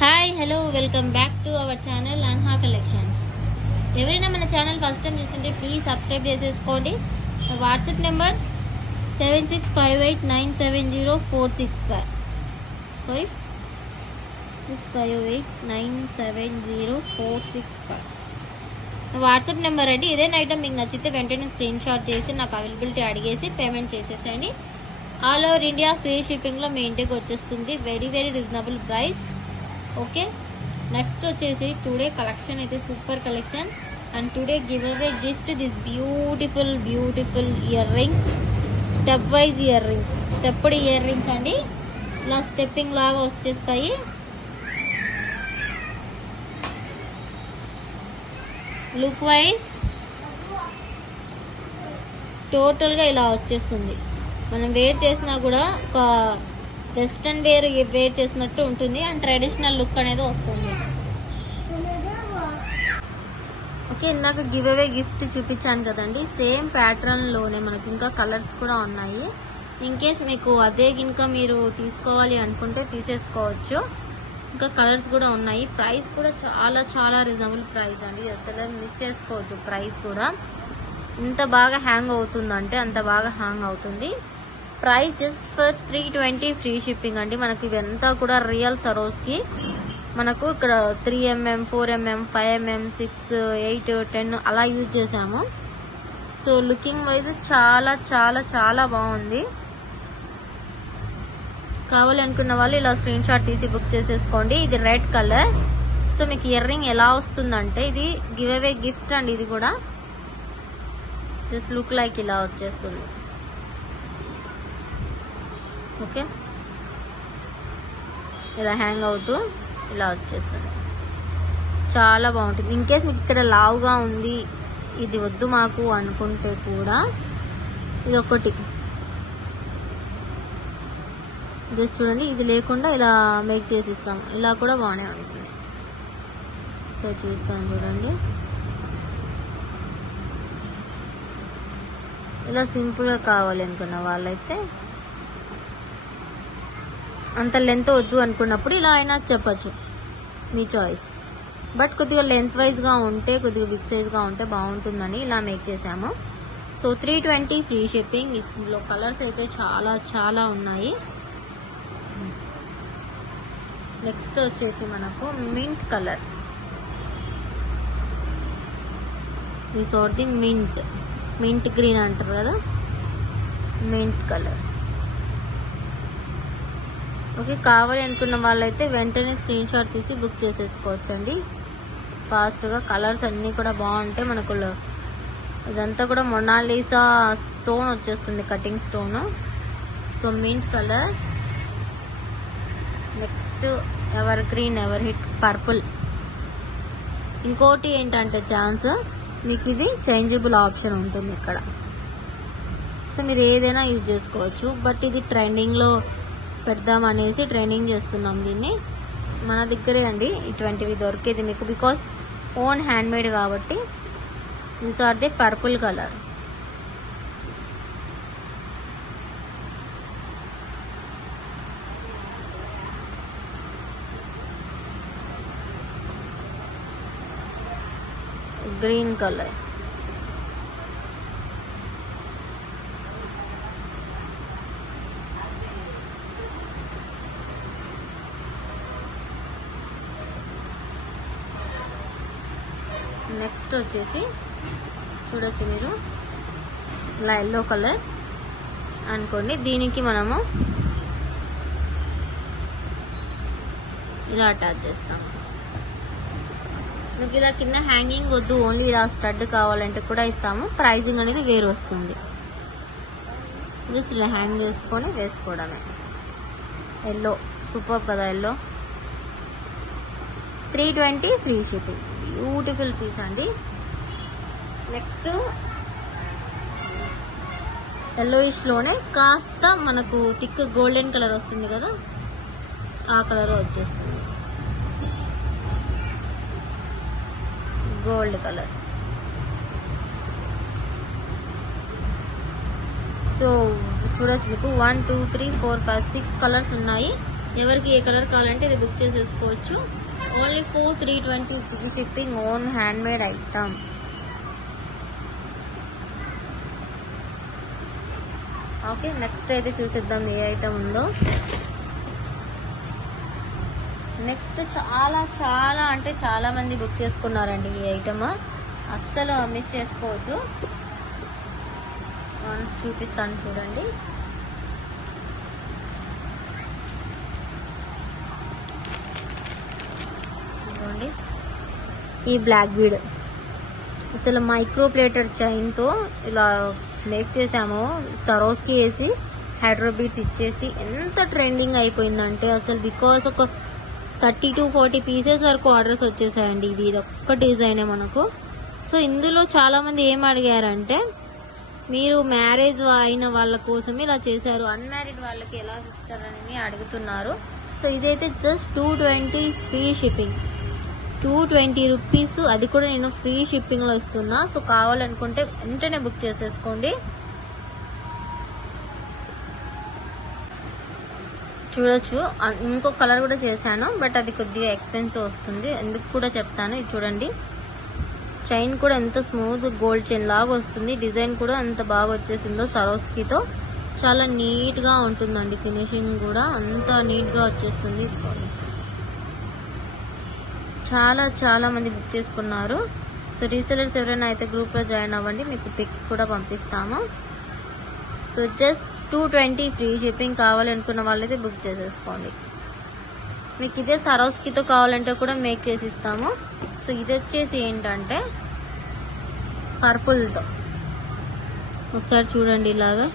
Hi hello welcome back to our channel Anha collections. ఎవరైనా మన channel first time చూస్తుంటే please subscribe చేసేసుకోండి. WhatsApp number 7658970465 658970465 WhatsApp number అండి. ఏదైనా ఐటమ్ మీకు నచ్చితే వెంటనే స్క్రీన్ షాట్ చేసి నాకు అవైలబిలిటీ అడిగేసి పేమెంట్ చేసేసండి. All over India free shipping లో మీ ఇంటికి వచ్చేస్తుంది. Very very reasonable price. Okay, next వచ్చేసి టుడే కలెక్షన్ అయితే super collection and today giveaway gift this beautiful ear rings, step wise earrings, stepped earrings అండి. ఇలా stepping లాగా వచ్చేస్తాయి. లుక్ వైజ్ టోటల్ గా ఇలా వచ్చేస్తుంది. మనం వేర్ చేసినా కూడా ఒక వెస్ట్రన్ వేర్ చేసినట్టు ఉంటుంది అండ్ ట్రెడిషనల్ లుక్ అనేది వస్తుంది. ఓకే, ఇందాక గివ్ అవే గిఫ్ట్ చూపించాను కదండి, సేమ్ ప్యాటర్న్ లోనే మనకి ఇంకా కలర్స్ కూడా ఉన్నాయి. ఇన్ కేస్ మీకు అదే ఇంకా మీరు తీసుకోవాలి అనుకుంటే తీసేసుకోవచ్చు. ఇంకా కలర్స్ కూడా ఉన్నాయి. ప్రైస్ కూడా చాలా చాలా రీజనబుల్ ప్రైస్ అండి, అసలు మిస్ చేసుకోవద్దు. ప్రైస్ కూడా ఇంత బాగా హ్యాంగ్ అవుతుందంటే అంత బాగా హ్యాంగ్ అవుతుంది. Price just for 320 free shipping అండి. మనకి ఇవంతా కూడా రియల్ సరోస్ కి మనకు ఇక్కడ 3mm 4mm 5mm 6 8 10 అలా యూజ్ చేసాము. సో లుకింగ్ వైజ్ చాలా చాలా చాలా బాగుంది. కావాలనుకున్న వాళ్ళు ఇలా స్క్రీన్ షాట్ తీసి బుక్ చేసేసుకోండి. ఇది రెడ్ కలర్. సో మీకు ఇయర్ రింగ్ ఎలా వస్తుందంటే ఇది గివ్ అవే గిఫ్ట్ అండి. ఇది కూడా జస్ట్ లుక్ లైక్ ఇలా వచ్చేస్తుంది. ఓకే, ఇలా హ్యాంగ్ అవుతూ ఇలా వచ్చేస్తుంది. చాలా బాగుంటుంది. ఇన్ కేస్ మీకు ఇక్కడ లావుగా ఉంది, ఇది వద్దు మాకు అనుకుంటే కూడా ఇది ఒకటి జస్ట్ చూడండి, ఇది లేకుండా ఇలా మేక్ చేసి ఇస్తాము. ఇలా కూడా బాగానే ఉంటుంది. సో చూస్తాను చూడండి, ఇలా సింపుల్గా కావాలి అనుకున్న వాళ్ళైతే, అంత లెంత్ వద్దు అనుకున్నప్పుడు ఇలా అయినా చెప్పచ్చు, మీ చాయిస్. బట్ కొద్దిగా లెంత్ వైజ్గా ఉంటే, కొద్దిగా బిగ్ సైజ్గా ఉంటే బాగుంటుందని ఇలా మేక్ చేసాము. So 320 free shipping. ఇందులో కలర్స్ అయితే చాలా చాలా ఉన్నాయి. నెక్స్ట్ వచ్చేసి మనకు మింట్ కలర్. ఈ సోర్ది మింట్ గ్రీన్ అంటారు కదా, మింట్ కలర్. ఓకే, కావాలి అనుకున్న వాళ్ళైతే వెంటనే స్క్రీన్ షాట్ తీసి బుక్ చేసేసుకోవచ్చు అండి ఫాస్ట్గా. కలర్స్ అన్నీ కూడా బాగుంటాయి. మనకు ఇదంతా కూడా మొనాలిసా స్టోన్ వచ్చేస్తుంది, cutting stone. So mint colour. Next ever green, ever hit purple. ఇంకోటి ఏంటంటే ఛాన్స్, మీకు ఇది చేంజబుల్ ఆప్షన్ ఉంటుంది ఇక్కడ. సో మీరు ఏదైనా యూజ్ చేసుకోవచ్చు. బట్ ఇది ట్రెండింగ్లో పెడదామనేసి ట్రైనింగ్ చేస్తున్నాం దీన్ని. మన దగ్గరే అండి ఇటువంటివి దొరికేది మీకు, బికాస్ ఓన్ హ్యాండ్ మేడ్ కాబట్టి. These are the purple colour. Green colour. Next వచ్చేసి చూడొచ్చు మీరు, ఇలా ఎల్లో కలర్ అనుకోండి. దీనికి మనము ఇలా అటాచ్ చేస్తాము. మీకు ఇలా కింద హ్యాంగింగ్ వద్దు, ఓన్లీ ఇలా స్టడ్ కావాలంటే కూడా ఇస్తాము. ప్రైజింగ్ అనేది వేరు వస్తుంది. జస్ట్ ఇలా హ్యాంగ్ చేసుకొని వేసుకోవడమే. ఎల్లో సూపర్ కదా, yellow. 320 free shipping. Beautiful piece అండి. నెక్స్ట్ ఎల్లోయిష్ లోనే కాస్త మనకు థిక్ గోల్డెన్ కలర్ వస్తుంది కదా, ఆ కలర్ వచ్చేస్తుంది. Gold colour. సో చూడొచ్చు మీకు 1 2 3 4 5 6 కలర్స్ ఉన్నాయి. ఎవరికి ఏ కలర్ కావాలంటే ఇది బుక్ చేసేసుకోవచ్చు. Only 320 free shipping, own hand made item. Okay, next అయితే చూసేద్దాం ఏ ఐటమ్ ఉందో. నెక్స్ట్ చాలా చాలా అంటే చాలా మంది బుక్ చేసుకున్నారండి ఈ ఐటమ్, అస్సలు మిస్ చేసుకోవద్దు. వన్స్ చూపిస్తాను చూడండి. ఈ బ్లాక్ బీడ్ అసలు మైక్రో ప్లేటెడ్ చైన్తో ఇలా మేక్ చేసాము. సరోస్కి వేసి హైడ్రో బీడ్స్ ఇచ్చేసి ఎంత ట్రెండింగ్ అయిపోయిందంటే అసలు బికాస్ ఒక 30 to 40 పీసెస్ వరకు ఆర్డర్స్ వచ్చేసాయండి. ఇది ఒక్క డిజైనే మనకు. సో ఇందులో చాలామంది ఏం అడిగారంటే మీరు మ్యారేజ్ అయిన వాళ్ళ కోసం ఇలా చేశారు, అన్మ్యారీడ్ వాళ్ళకి ఎలా సిస్టర్ అని అడుగుతున్నారు. సో ఇదైతే జస్ట్ 220 ఫ్రీ షిప్పింగ్, 220 రూపీస్, అది కూడా నేను ఫ్రీ షిప్పింగ్లో ఇస్తున్నా. సో కావాలనుకుంటే వెంటనే బుక్ చేసేసుకోండి. చూడొచ్చు, ఇంకో కలర్ కూడా చేశాను, బట్ అది కొద్దిగా ఎక్స్పెన్సివ్ వస్తుంది, ఎందుకు కూడా చెప్తాను. ఇది చూడండి, చైన్ కూడా ఎంత స్మూత్ గోల్డ్ చైన్ లాగా వస్తుంది, డిజైన్ కూడా ఎంత బాగా వచ్చేసిందో. సరోస్కితో చాలా నీట్గా ఉంటుందండి, ఫినిషింగ్ కూడా అంత నీట్గా వచ్చేస్తుంది. చాలా చాలా మంది బుక్ చేసుకున్నారు. సో రీసెలర్స్ ఎవరైనా అయితే గ్రూప్లో జాయిన్ అవ్వండి, మీకు పిక్స్ కూడా పంపిస్తాము. సో జస్ట్ 220 ఫ్రీ షిప్పింగ్, కావాలనుకున్న వాళ్ళైతే బుక్ చేసేసుకోండి. మీకు ఇదే సరోస్కితో కావాలంటే కూడా మేక్ చేసి ఇస్తాము. సో ఇది వచ్చేసి ఏంటంటే పర్పుల్తో, ఒకసారి చూడండి, ఇలాగా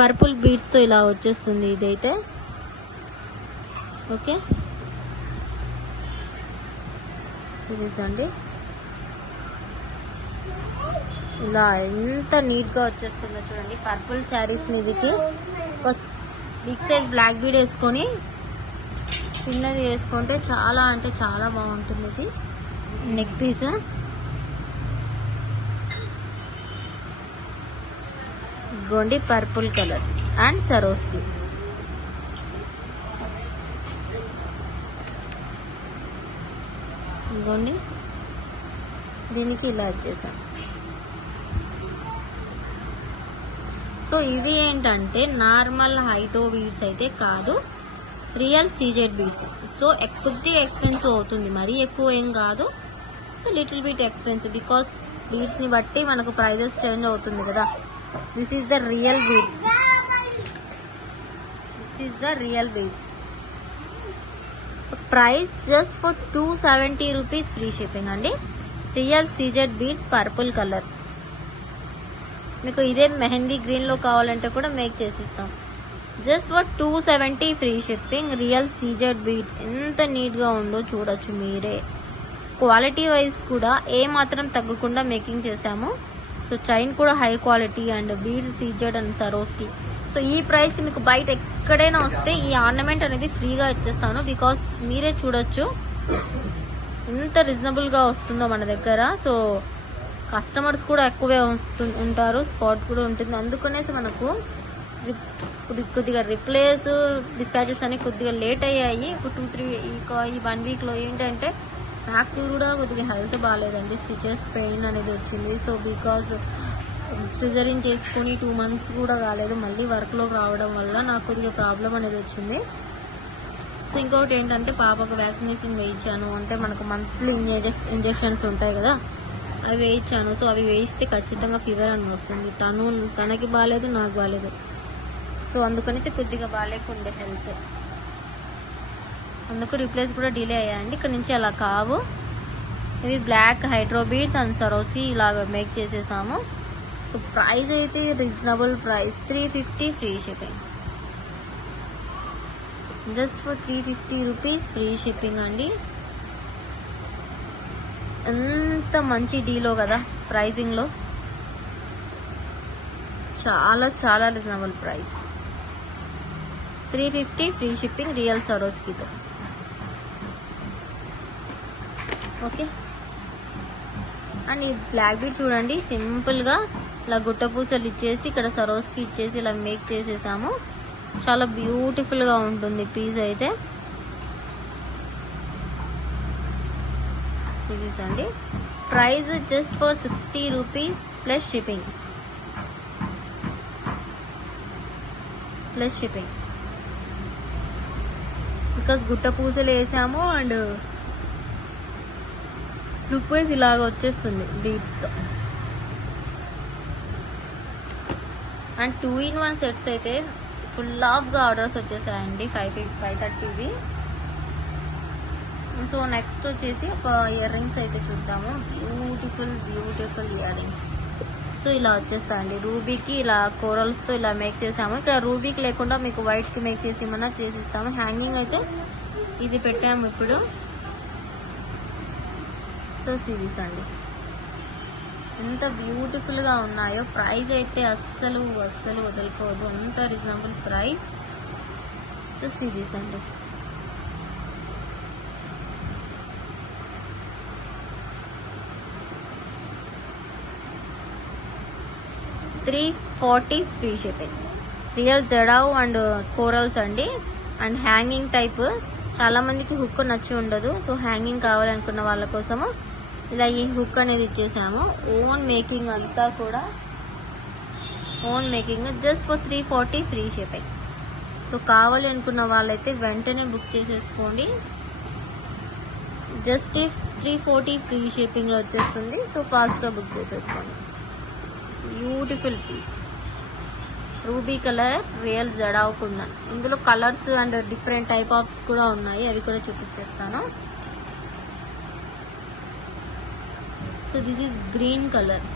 పర్పుల్ బీడ్స్తో ఇలా వచ్చేస్తుంది ఇదైతే. ఓకే, అండి ఇలా ఎంత నీట్గా వచ్చేస్తుందో చూడండి. పర్పుల్ శారీస్ మీదకి ఒక బిగ్ సైజ్ బ్లాక్ బీడ్ వేసుకొని చిన్నది వేసుకుంటే చాలా అంటే చాలా బాగుంటుంది. ఇది నెక్ పీస్, ఇదిగోండి పర్పుల్ కలర్ అండ్ సరోస్కి. ఇదిగోండి, దీనికి ఇలా వచ్చేసాం. సో ఇవి ఏంటంటే నార్మల్ హైటో బీడ్స్ అయితే కాదు, రియల్ సీజెడ్ బీడ్స్. సో కొద్దిగా ఎక్స్పెన్సివ్ అవుతుంది, మరీ ఎక్కువ ఏం కాదు. So little bit expensive because బీడ్స్ని బట్టి మనకు ప్రైజెస్ చేంజ్ అవుతుంది కదా. This is the real beads, this is the real beads. Price just for 270 rupees free shipping అండి. Real CZ beads purple colour. మీకు ఇదే మెహందీ గ్రీన్లో కావాలంటే కూడా మేక్ చేసిస్తాం. Just for 270 free shipping, real CZ beads. ఎంత నీట్గా ఉందో చూడొచ్చు మీరే. క్వాలిటీ వైజ్ కూడా ఏ మాత్రం తగ్గకుండా మేకింగ్ చేసాము. సో చైన్ కూడా high quality and beads CZ and సరోస్కి. So ఈ ప్రైస్కి మీకు బయట ఎక్కడైనా వస్తే ఈ ఆర్నమెంట్ అనేది ఫ్రీగా ఇచ్చేస్తాను. బికాస్ మీరే చూడొచ్చు ఎంత రీజనబుల్గా వస్తుందో మన దగ్గర. సో కస్టమర్స్ కూడా ఎక్కువే ఉంటారు, స్పాట్ కూడా ఉంటుంది. అందుకనేసి మనకు ఇప్పుడు కొద్దిగా రిప్లేస్ డిస్పాచెస్ అని కొద్దిగా లేట్ అయ్యాయి. ఇప్పుడు 2-3 ఈ 1 వీక్లో ఏంటంటే నాకు కూడా కొద్దిగా హెల్త్ బాగాలేదండి, స్టిచెస్ పెయిన్ అనేది వచ్చింది. సో బికాస్ సిజరింగ్ చేసుకుని 2 months కూడా కాలేదు, మళ్ళీ వర్క్లోకి రావడం వల్ల నాకు కొద్దిగా ప్రాబ్లం అనేది వచ్చింది. సో ఇంకొకటి ఏంటంటే పాపకు వ్యాక్సినేషన్ వేయించాను, అంటే మనకు మంత్లీ ఇంజెక్షన్స్ ఉంటాయి కదా, అవి వేయించాను. సో అవి వేయిస్తే ఖచ్చితంగా ఫీవర్ అని వస్తుంది. తనకి బాగాలేదు, నాకు బాగాలేదు. సో అందుకనేసి కొద్దిగా బాగాలేకుండే హెల్త్, అందుకు రిప్లేస్ కూడా డిలే అయ్యాయండి. ఇక్కడ నుంచి అలా కావు, ఇవి black hydro beads and Swarovski ఇలాగ మేక్ చేసేసాము. సో ప్రైస్ అయితే reasonable price, 350 free shipping. Just for 350 rupees free shipping అండి. ఎంత మంచి డీలో కదా ప్రైజింగ్లో, చాలా చాలా reasonable price. 350 free shipping real సరోస్కితో. ఓకే, అండ్ ఈ బ్లాక్ బీడ్ చూడండి, సింపుల్గా ఇలా గుట్ట పూసలు ఇచ్చేసి ఇక్కడ సరోస్కి ఇచ్చేసి ఇలా మేక్ చేసేసాము. చాలా బ్యూటిఫుల్ గా ఉంటుంది పీస్ అయితే. సిరీస్ అండి. Price just for 60 rupees plus shipping. Because గుట్ట పూసలు వేసాము అండ్ లుక్ వైజ్ ఇలాగ వచ్చేస్తుంది బీడ్స్ తో. అండ్ 2-in-1 సెట్స్ అయితే ఫుల్ ఆఫ్ గా ఆర్డర్స్ వచ్చేసాయండి 530వి. సో నెక్స్ట్ వచ్చేసి ఒక ఇయర్ రింగ్స్ అయితే చూద్దాము. Beautiful ear rings. సో ఇలా వచ్చేస్తాయండి. రూబీకి ఇలా కోరల్స్ తో ఇలా మేక్ చేసాము. ఇక్కడ రూబీకి లేకుండా మీకు వైట్ కి మేక్ చేసి ఏమన్నా చేసిస్తాము. హ్యాంగింగ్ అయితే ఇది పెట్టాము ఇప్పుడు. సో సిరీస్ అండి, ఎంత బ్యూటిఫుల్ గా ఉన్నాయో. ప్రైస్ అయితే అస్సలు వదులుకోవద్దు, అంత రీజనబుల్ ప్రైస్. సో సిరీస్ అండి. $340 free shipping. Real jadau and corals అండి. And hanging type. చాలా మందికి హుక్ నచ్చి ఉండదు. సో హ్యాంగింగ్ కావాలనుకున్న వాళ్ళ కోసము ఇలా ఈ హుక్ అనేది ఇచ్చేసాము. ఓన్ మేకింగ్ అంతా కూడా own making. Just for 340 free shipping. So కావాలి అనుకున్న వాళ్ళైతే వెంటనే బుక్ చేసేసుకోండి. జస్ట్ 340 ఫ్రీ షిప్పింగ్ లో వచ్చేస్తుంది. సో ఫాస్ట్ గా బుక్ చేసేసుకోండి. Beautiful piece. Ruby colour real jadau kundan. ఇందులో కలర్స్ అండ్ డిఫరెంట్ టైప్ ఆఫ్స్ కూడా ఉన్నాయి, అవి కూడా చూపించేస్తాను. So this is green colour.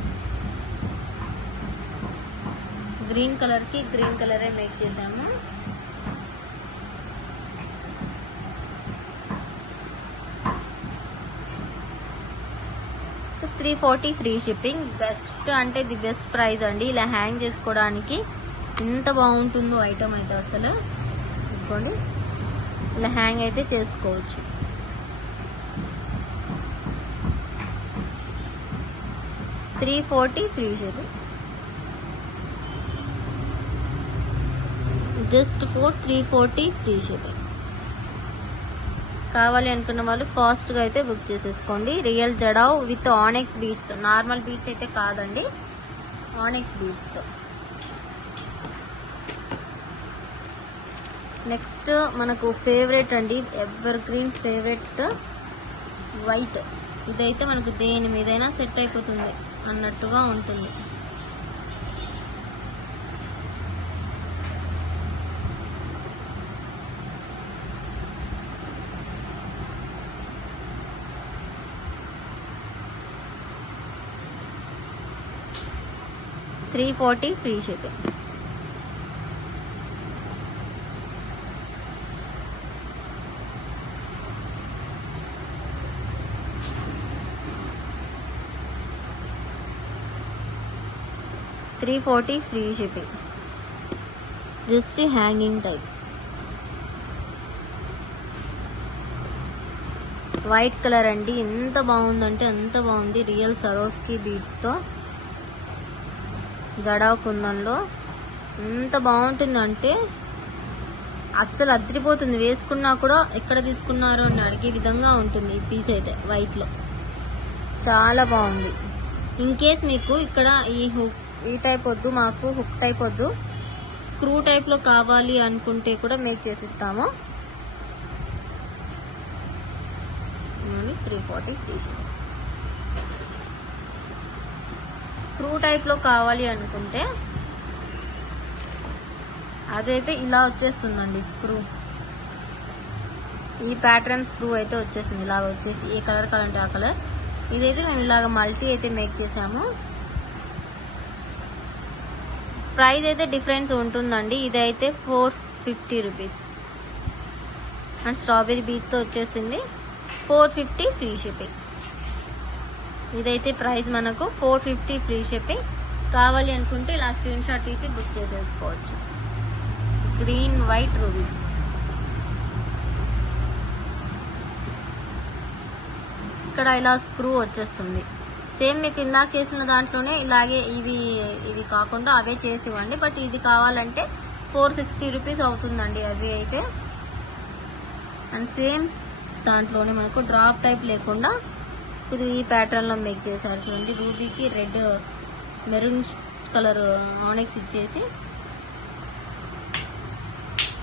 Green colour కి గ్రీన్ కలరే మేక్ చేసాము. So 340 free shipping. బెస్ట్ అంటే ది బెస్ట్ ప్రైస్ అండి. ఇలా హ్యాంగ్ చేసుకోవడానికి ఎంత బాగుంటుందో ఐటమ్ అయితే అసలు. ఇదిగోండి, ఇలా హ్యాంగ్ అయితే చేసుకోవచ్చు. $340 free shipping. Just for 340 free shipping. కావాలి అనుకున్న వాళ్ళు ఫాస్ట్ గా అయితే బుక్ చేసేసుకోండి. రియల్ జడావ్ విత్ ఆనెక్స్ బీడ్స్ తో. నార్మల్ బీడ్స్ అయితే కాదండి, ఆనెక్స్ బీడ్స్ తో. నెక్స్ట్ మనకు ఫేవరెట్ అండి, ఎవర్ గ్రీన్ ఫేవరెట్ వైట్. ఇదైతే మనకు దేని మీదైనా సెట్ అయిపోతుంది అన్నట్టుగా ఉంటుంది. $340 free shipping. $340 free shipping. Just hanging type. White colour అండి. ఎంత బాగుందంటే అంత బాగుంది. రియల్ సరోస్కి బీడ్స్ తో జడావ్ కుందన్లో ఎంత బాగుంటుందంటే అస్సలు అదిరిపోతుంది. వేసుకున్నా కూడా ఎక్కడ తీసుకున్నారు అని అడిగే విధంగా ఉంటుంది ఈ పీస్ అయితే వైట్ లో. చాలా బాగుంది. ఇన్ కేస్ మీకు ఇక్కడ ఈ టైప్ వద్దు, మాకు హుక్ టైప్ వద్దు, స్క్రూ టైప్ లో కావాలి అనుకుంటే కూడా మేక్ చేసిస్తాము. 340 పీస్. స్క్రూ టైప్ లో కావాలి అనుకుంటే అదైతే ఇలా వచ్చేస్తుందండి. స్క్రూ ఈ ప్యాటర్న్ స్క్రూ అయితే వచ్చేసింది. ఇలాగ వచ్చేసి ఏ కలర్ కావాలంటే ఆ కలర్. ఇదైతే మేము ఇలాగ మల్టీ అయితే మేక్ చేసాము. ప్రైస్ అయితే డిఫరెన్స్ ఉంటుందండి. ఇదైతే 450 రూపీస్. అండ్ స్ట్రాబెరీ బీచ్ తో వచ్చేసింది. 450 ఫ్రీ షిప్పింగ్. ఇదైతే ప్రైస్ మనకు 450 ఫ్రీ షిప్పింగ్. కావాలి అనుకుంటే ఇలా స్క్రీన్ షాట్ తీసి బుక్ చేసేసుకోవచ్చు. Green white ruby. ఇక్కడ ఇలా స్క్రూ వచ్చేస్తుంది. సేమ్ మీకు ఇందాక చేసిన దాంట్లోనే ఇలాగే ఇవి కాకుండా అవే చేసి ఇవ్వండి. బట్ ఇది కావాలంటే 460 రూపీస్ అవుతుందండి అవి అయితే. అండ్ సేమ్ దాంట్లోనే మనకు డ్రాప్ టైప్ లేకుండా ఇది ఈ ప్యాటర్న్ లో మేక్ చేశారు చూడండి. రూబీకి రెడ్ మెరూన్ కలర్ ఆనిక్స్ ఇచ్చేసి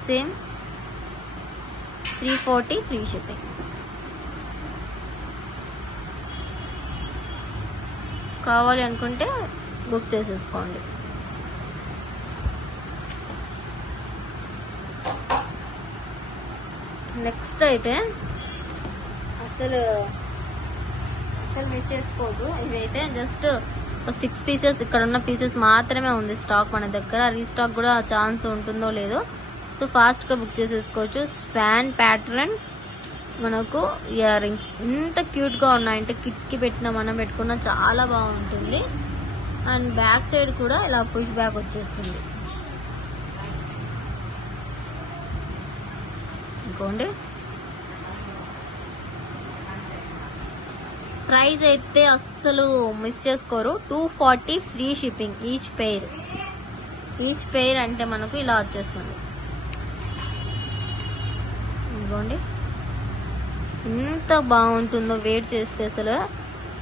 సేమ్ 340 ఫ్రీ షిప్పింగ్. కావాలి అనుకుంటే బుక్ చేసేసుకోండి. నెక్స్ట్ అయితే అసలు మిస్ చేసుకోదు. ఇవి అయితే జస్ట్ 6 పీసెస్, ఇక్కడ ఉన్న పీసెస్ మాత్రమే ఉంది స్టాక్ మన దగ్గర. రీస్టాక్ కూడా ఛాన్స్ ఉంటుందో లేదో, సో ఫాస్ట్గా బుక్ చేసేసుకోవచ్చు. ఫ్యాన్ ప్యాటర్న్ మనకు ఇయర్ రింగ్స్ ఎంత క్యూట్గా ఉన్నాయంటే కిడ్స్కి పెట్టినా మనం పెట్టుకున్నా చాలా బాగుంటుంది. అండ్ బ్యాక్ సైడ్ కూడా ఇలా పుష్ బ్యాక్ వచ్చేస్తుంది. ఇంకోండి ప్రైస్ అయితే అస్సలు మిస్ చేసుకోరు. 240 ఫ్రీ షిప్పింగ్ ఈచ్ పెయిర్ అంటే మనకు ఇలా వచ్చేస్తుంది. ఇదిగోండి ఎంత బాగుంటుందో వేర్ చేస్తే అసలు.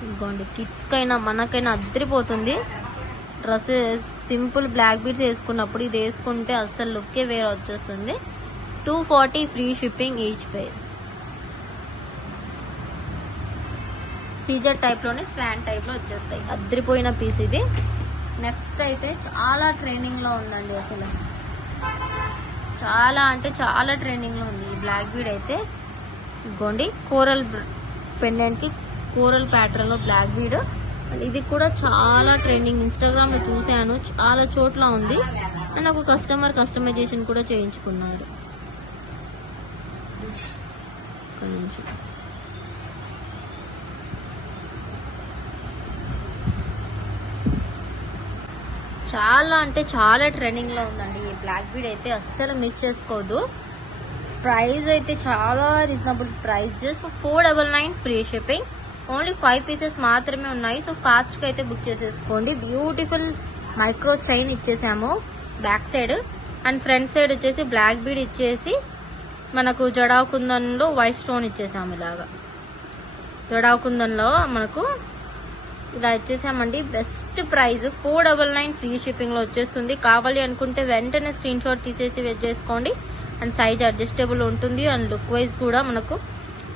ఇదిగోండి కిడ్స్కైనా మనకైనా అద్దరిపోతుంది. డ్రెస్సెస్ సింపుల్ బ్లాక్ బీడ్స్ వేసుకున్నప్పుడు ఇది వేసుకుంటే అస్సలు లుక్కే వేరే వచ్చేస్తుంది. 240 free shipping each pair. Scissor type లోనే స్వాన్ టైప్ లో వచ్చేస్తాయి. అద్దరిపోయిన పీస్ ఇది. నెక్స్ట్ అయితే చాలా ట్రెండింగ్ లో ఉందండి. అసలు చాలా అంటే చాలా ట్రెండింగ్ లో ఉంది ఈ బ్లాక్ బీడ్ అయితే. ఇదిగోండి కోరల్ పెండెంట్ కి కోరల్ ప్యాటర్న్ లో బ్లాక్ బీడ్. ఇది కూడా చాలా ట్రెండింగ్. ఇన్స్టాగ్రామ్ లో చూసాను, చాలా చోట్ల ఉంది. అండ్ ఒక కస్టమర్ కస్టమైజేషన్ కూడా చేయించుకున్నారు. చాలా అంటే చాలా ట్రెండింగ్ లో ఉందండి ఈ బ్లాక్ బీడ్ అయితే. అస్సలు మిస్ చేసుకోదు. ప్రైస్ అయితే చాలా reasonable price. Just 499 free shipping. Only 5 pieces మాత్రమే ఉన్నాయి. సో ఫాస్ట్ గా అయితే బుక్ చేసేసుకోండి. బ్యూటిఫుల్ మైక్రో చైన్ ఇచ్చేసాము back side. And front side వచ్చేసి బ్లాక్ బీడ్ ఇచ్చేసి మనకు జడావ్ కుందన్లో వైట్ స్టోన్ ఇచ్చేసాము. ఇలాగా జడావ్ కుందన్లో మనకు ఇలా ఇచ్చేసామండి. బెస్ట్ ప్రైస్ 499 ఫ్రీ షిప్పింగ్ లో వచ్చేస్తుంది. కావాలి అనుకుంటే వెంటనే స్క్రీన్ షాట్ తీసేసి వెయిట్ చేసుకోండి. అండ్ సైజ్ అడ్జస్టబుల్ ఉంటుంది. అండ్ లుక్ వైజ్ కూడా మనకు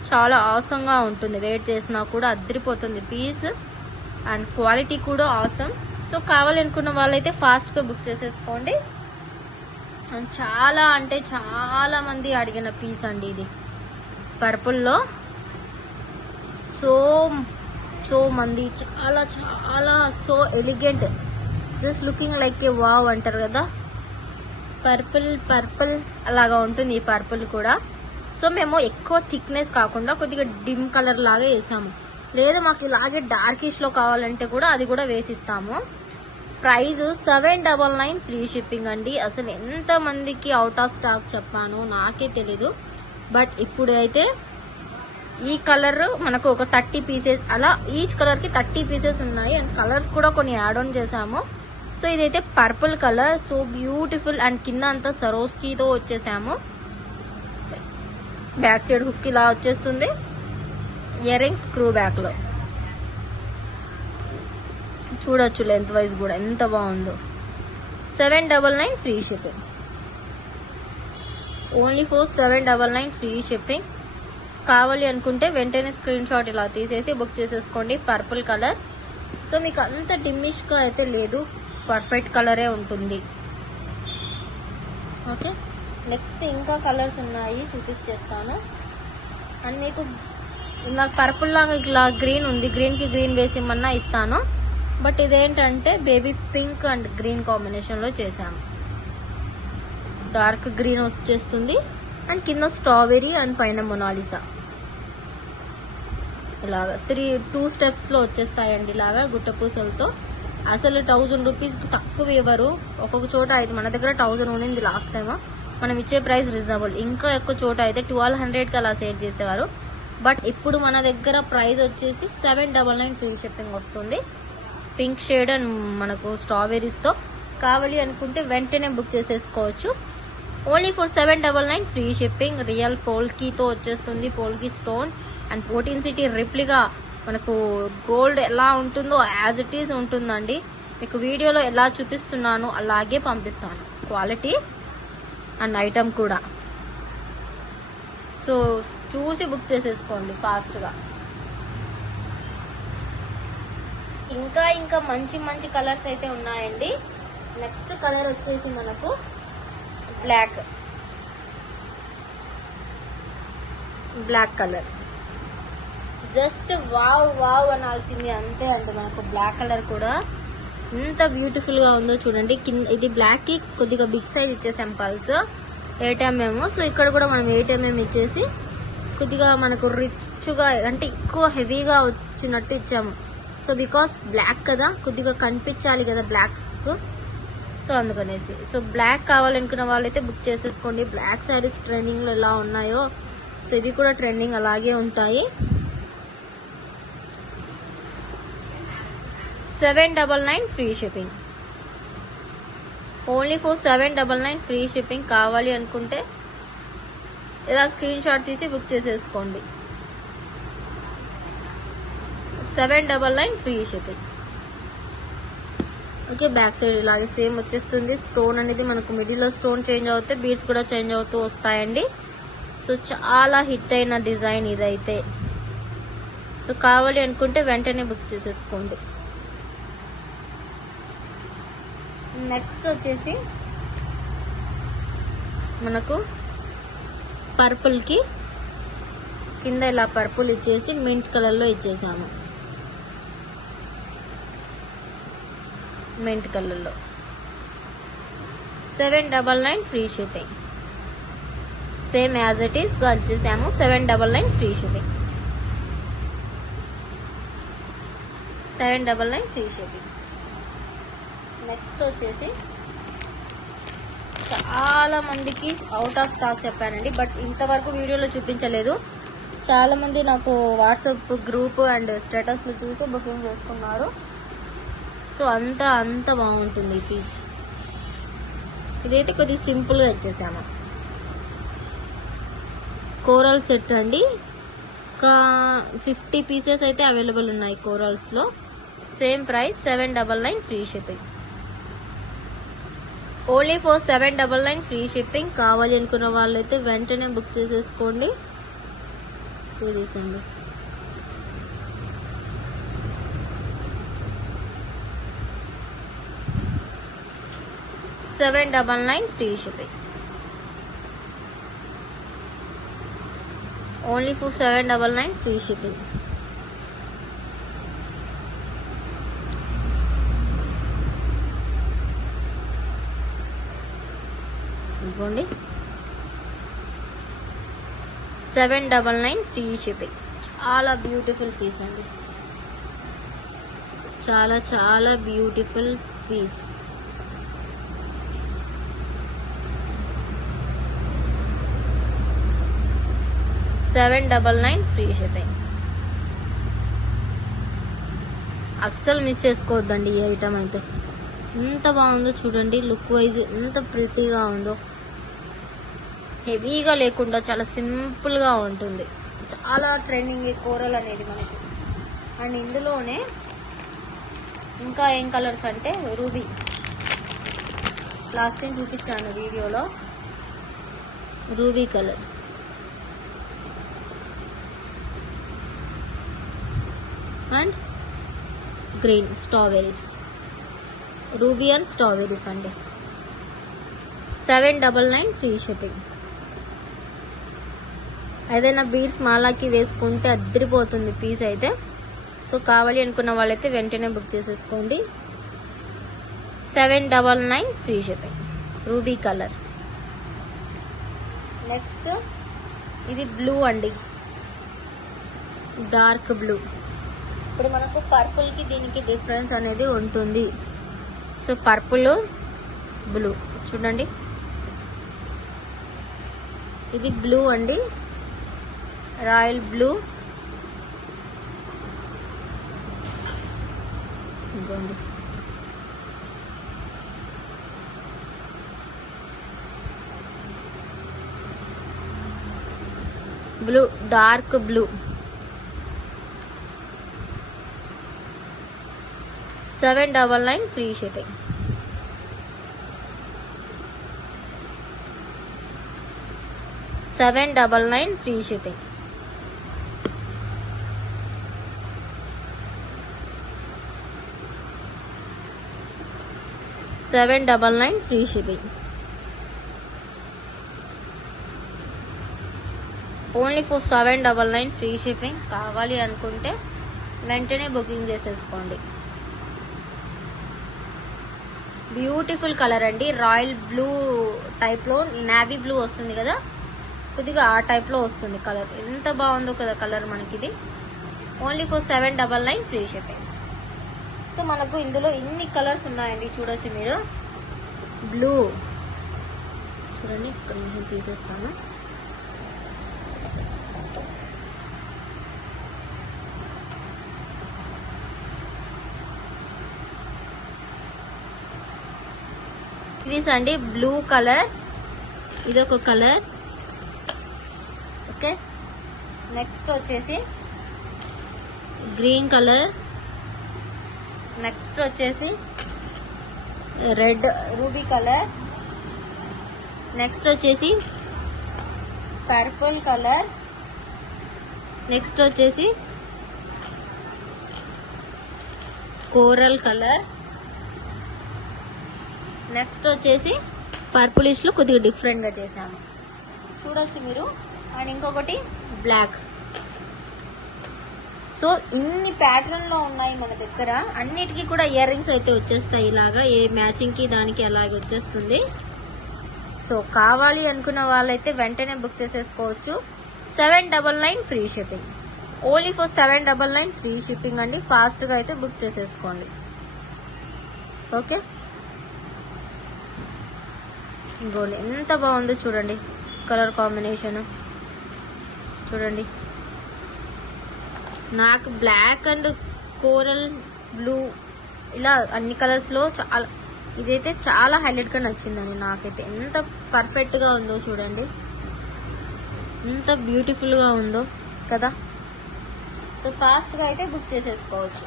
చాలా ఆసంగా ఉంటుంది. వెయిట్ చేసినా కూడా అద్దరిపోతుంది పీస్. అండ్ క్వాలిటీ కూడా ఆసం. సో కావాలి అనుకున్న వాళ్ళైతే ఫాస్ట్ గా బుక్ చేసేసుకోండి. అండ్ చాలా అంటే చాలా మంది అడిగిన పీస్ అండి ఇది. పర్పుల్ లో సో మంది చాలా చాలా so elegant, just looking like ఏ వావ్ అంటారు కదా. పర్పుల్ అలాగా ఉంటుంది ఈ పర్పుల్ కూడా. సో మేము ఎక్కువ థిక్నెస్ కాకుండా కొద్దిగా డిమ్ కలర్ లాగా వేసాము. లేదు మాకు ఇలాగే డార్కిష్ లో కావాలంటే కూడా అది కూడా వేసిస్తాము. ప్రైస్ 799 ఫ్రీ షిప్పింగ్ అండి. అసలు ఎంత మందికి అవుట్ ఆఫ్ స్టాక్ చెప్పాను నాకే తెలీదు. బట్ ఇప్పుడు అయితే ఈ కలర్ మనకు ఒక 30 పీసెస్ అలా ఈచ్ కలర్ కి 30 పీసెస్ ఉన్నాయి. అండ్ కలర్స్ కూడా కొన్ని యాడ్ ఆన్ చేసాము. సో ఇదైతే purple colour, so beautiful. And కింద అంతా సరోస్కీతో వచ్చేసాము. బ్యాక్ సైడ్ హుక్ ఇలా వచ్చేస్తుంది. ఇయర్ రింగ్స్ స్క్రూ బ్యాక్ లో చూడొచ్చు. లెంత్ వైజ్ కూడా ఎంత బాగుందో. 799 free shipping. Only for 799 free shipping. కావాలి అనుకుంటే వెంటనే స్క్రీన్ షాట్ ఇలా తీసేసి బుక్ చేసేసుకోండి. Purple colour. సో మీకు అంత డిమ్మిష్ గా అయితే లేదు, పర్ఫెక్ట్ కలరే ఉంటుంది. ఓకే, నెక్స్ట్ ఇంకా కలర్స్ ఉన్నాయి చూపించేస్తాను. అండ్ మీకు నాకు పర్పుల్ లాగా ఇట్లా గ్రీన్ ఉంది, గ్రీన్ కి గ్రీన్ వేసి ఇమ్మన్నా ఇస్తాను. బట్ ఇదేంటంటే baby pink and green combination లో చేసాము. డార్క్ గ్రీన్ వచ్చేస్తుంది. అండ్ కింద స్ట్రాబెరీ అండ్ పైన మొనాలిసా ఇలాగా 2 స్టెప్స్ లో వచ్చేస్తాయండి. ఇలాగా గుట్ట పూసలతో. అసలు 1000 రూపీస్ తక్కువ ఇవ్వరు. ఒక్కొక్క చోట అయితే మన దగ్గర 1000 ఉండింది లాస్ట్ టైం. మనం ఇచ్చే ప్రైస్ రీజనబుల్. ఇంకా ఎక్కువ చోట అయితే 1200 కి అలా సేల్ చేసేవారు. బట్ ఇప్పుడు మన దగ్గర ప్రైస్ వచ్చేసి 799 ఫ్రీ షిప్పింగ్ వస్తుంది. పింక్ షేడ్ అండ్ మనకు స్ట్రాబెరీస్ తో కావాలి అనుకుంటే వెంటనే బుక్ చేసేసుకోవచ్చు. Only for 799 free shipping. Real పోల్కీతో వచ్చేస్తుంది, పోల్కీ స్టోన్ అండ్ 14 సిటీ రిప్లిగా మనకు గోల్డ్ ఎలా ఉంటుందో యాజ్ ఇట్ ఈజ్ ఉంటుందండి. మీకు వీడియోలో ఎలా చూపిస్తున్నానో అలాగే పంపిస్తాను, క్వాలిటీ అండ్ ఐటమ్ కూడా. సో చూసి బుక్ చేసేసుకోండి ఫాస్ట్గా. ఇంకా మంచి మంచి కలర్స్ అయితే ఉన్నాయండి. నెక్స్ట్ కలర్ వచ్చేసి మనకు black colour. Just wow wow అనాల్సింది అంతే అండి. మనకు బ్లాక్ కలర్ కూడా ఎంత బ్యూటిఫుల్ గా ఉందో చూడండి. ఇది బ్లాక్ కి కొద్దిగా బిగ్ సైజ్ ఇచ్చేసాం పల్స్ 8 mm. సో ఇక్కడ కూడా మనం 8 mm ఇచ్చేసి కొద్దిగా మనకు రిచ్ గా అంటే ఎక్కువ హెవీగా వచ్చినట్టు ఇచ్చాము. సో బికాస్ బ్లాక్ కదా, కొద్దిగా కనిపించాలి కదా బ్లాక్, సో అందుకనేసి. సో బ్లాక్ కావాలనుకున్న వాళ్ళైతే బుక్ చేసేసుకోండి. బ్లాక్ శారీస్ ట్రెండింగ్ లో ఎలా ఉన్నాయో సో ఇవి కూడా ట్రెండింగ్ అలాగే ఉంటాయి. 799 free shipping. Only for 799 free shipping. కావాలి అనుకుంటే ఇలా స్క్రీన్ షాట్ తీసి బుక్ చేసేసుకోండి. 799 free shipping. Okay, back side ఇలాగే సేమ్ వచ్చేస్తుంది. స్టోన్ అనేది మనకు మిడిల్లో స్టోన్ చేంజ్ అవుతే బీడ్స్ కూడా చేంజ్ అవుతూ వస్తాయండి. సో చాలా హిట్ అయిన డిజైన్ ఇదైతే. సో కావాలి అనుకుంటే వెంటనే బుక్ చేసేసుకోండి. నెక్స్ట్ వచ్చేసి మనకు పర్పుల్ కి కింద ఇలా పర్పుల్ ఇచ్చేసి మింట్ కలర్ లో ఇచ్చేసాము. మింట్ కలర్ లో 799 free shipping. Same as it is గా ఇచ్చేసాము. 799 free shipping. 799 free shipping. Next వచ్చేసి చాలా మందికి అవుట్ ఆఫ్ స్టాక్ చెప్పానండి, బట్ ఇంతవరకు వీడియోలో చూపించలేదు. చాలా మంది నాకు వాట్సాప్ గ్రూప్ అండ్ స్టేటస్లు చూసి బుకింగ్ చేసుకున్నారు. సో అంత బాగుంటుంది ఈ పీస్. ఇదైతే కొద్దిగా సింపుల్గా ఇచ్చేసాము. కోరల్ సెట్ అండి. ఒక 50 పీసెస్ అయితే అవైలబుల్ ఉన్నాయి కోరల్స్లో. Same price 799 free shipping. Only for 799 free shipping. కావాలి అనుకున్న వాళ్ళైతే వెంటనే బుక్ చేసేసుకోండి. సిరీస్ అండి. $799 free shipping. Only for 799 free shipping. ఇవ్వండి 799 ఫ్రీ షిప్పింగ్. చాలా బ్యూటిఫుల్ పీస్ అండి. చాలా బ్యూటిఫుల్ పీస్. $799 free shipping. అస్సలు మిస్ చేసుకోవద్దండి ఈ ఐటమ్ అయితే. ఎంత బాగుందో చూడండి. లుక్ వైజ్ ఎంత ప్రిటీగా ఉందో. హెవీగా లేకుండా చాలా సింపుల్గా ఉంటుంది. చాలా ట్రెండింగ్ ఈ కోరల్ అనేది మనకి. అండ్ ఇందులోనే ఇంకా ఏం కలర్స్ అంటే రూబీ, లాస్ట్ టైం చూపించాను వీడియోలో. Ruby colour and green strawberries. Ruby and strawberries అండి. 799 ఫ్రీ షిప్పింగ్. ఏదైనా బీడ్స్ మాలాకి వేసుకుంటే అద్దరిపోతుంది పీస్ అయితే. సో కావాలి అనుకున్న వాళ్ళైతే వెంటనే బుక్ చేసేసుకోండి. 799 free shipping. Ruby colour. Next ఇది బ్లూ అండి, డార్క్ బ్లూ. ఇప్పుడు మనకు పర్పుల్ కి దీనికి డిఫరెన్స్ అనేది ఉంటుంది. సో పర్పుల్ బ్లూ చూడండి. ఇది బ్లూ అండి, రాయల్ బ్లూ. ఇదిగోండి blue, dark blue. 799 free shipping. $799 free shipping. $799 free shipping. Only for $799 free shipping. కావాలి అనుకుంటే వెంటనే బుకింగ్ చేసేసుకోండి. బ్యూటిఫుల్ కలర్ అండి. రాయల్ బ్లూ టైప్లో నావీ బ్లూ వస్తుంది కదా, కొద్దిగా ఆ టైప్లో వస్తుంది కలర్. ఎంత బాగుందో కదా కలర్ మనకి ఇది. Only for $799 free shipping. So మనకు ఇందులో ఇన్ని కలర్స్ ఉన్నాయండి, చూడొచ్చు మీరు. బ్లూ చూడండి, ఇక్కడ నుంచి తీసేస్తాను. ఇది అండి బ్లూ కలర్, ఇదొక కలర్. ఓకే, నెక్స్ట్ వచ్చేసి గ్రీన్ కలర్. నెక్స్ట్ వచ్చేసి రెడ్ రూబీ కలర్. నెక్స్ట్ వచ్చేసి పర్పుల్ కలర్. నెక్స్ట్ వచ్చేసి కోరల్ కలర్. నెక్స్ట్ వచ్చేసి పర్పులిష్ లో కొద్దిగా డిఫరెంట్ గా చేసాము, చూడొచ్చు మీరు. అండ్ ఇంకొకటి బ్లాక్. సో ఇన్ని ప్యాటర్న్ లో ఉన్నాయి మన దగ్గర. అన్నిటికీ కూడా ఇయర్ రింగ్స్ అయితే వచ్చేస్తాయి ఇలాగా, ఏ మ్యాచింగ్ కి దానికి అలాగే వచ్చేస్తుంది. సో కావాలి అనుకున్న వాళ్ళైతే వెంటనే బుక్ చేసేసుకోవచ్చు. $799 free shipping. Only for $799 free shipping అండి. ఫాస్ట్ గా అయితే బుక్ చేసేసుకోండి. ఓకే, ఇంకోండి ఎంత బాగుందో చూడండి కలర్ కాంబినేషన్. చూడండి, నాకు బ్లాక్ అండ్ కోరల్ బ్లూ ఇలా అన్ని కలర్స్ లో చాలా, ఇదైతే చాలా హైలైట్ గా నచ్చిందండి నాకైతే. ఎంత పర్ఫెక్ట్ గా ఉందో చూడండి, ఎంత బ్యూటిఫుల్ గా ఉందో కదా. సో ఫాస్ట్ గా అయితే బుక్ చేసేసుకోవచ్చు.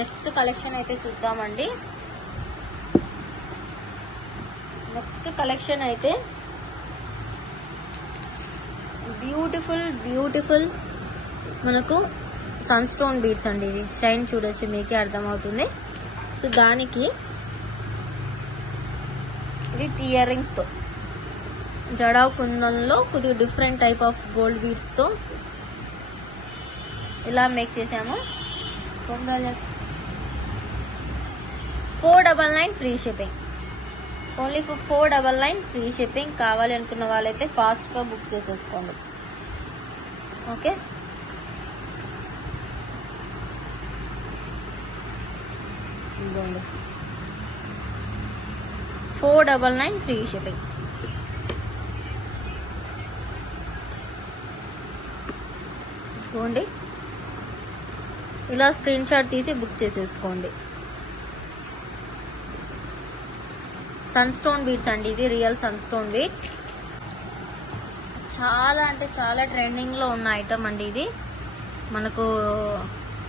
నెక్స్ట్ కలెక్షన్ అయితే చూద్దామండి. నెక్స్ట్ కలెక్షన్ అయితే బ్యూటిఫుల్ మనకు సన్ స్టోన్ బీడ్స్ అండి. ఇది షైన్ చూడొచ్చు, మీకే అర్థమవుతుంది. సో దానికి విత్ ఇయర్ రింగ్స్ తో, జడావ్ కుందంలో కొద్దిగా different type of gold beads తో ఇలా మేక్ చేసాము. $499 free shipping. Only for $499 free shipping. కావాలి అనుకున్న వాళ్ళైతే ఫాస్ట్ గా బుక్ చేసేసుకోండి. ఓకే, ఇదిగోండి $499 ఫ్రీ షిప్పింగ్. ఇదిగోండి, ఇలా స్క్రీన్ షాట్ తీసి బుక్ చేసేసుకోండి. సన్ స్టోన్ బీడ్స్ అండి, ఇవి రియల్ సన్ స్టోన్ బీడ్స్. చాలా అంటే చాలా ట్రెండింగ్ లో ఉన్న ఐటమ్ అండి ఇది. మనకు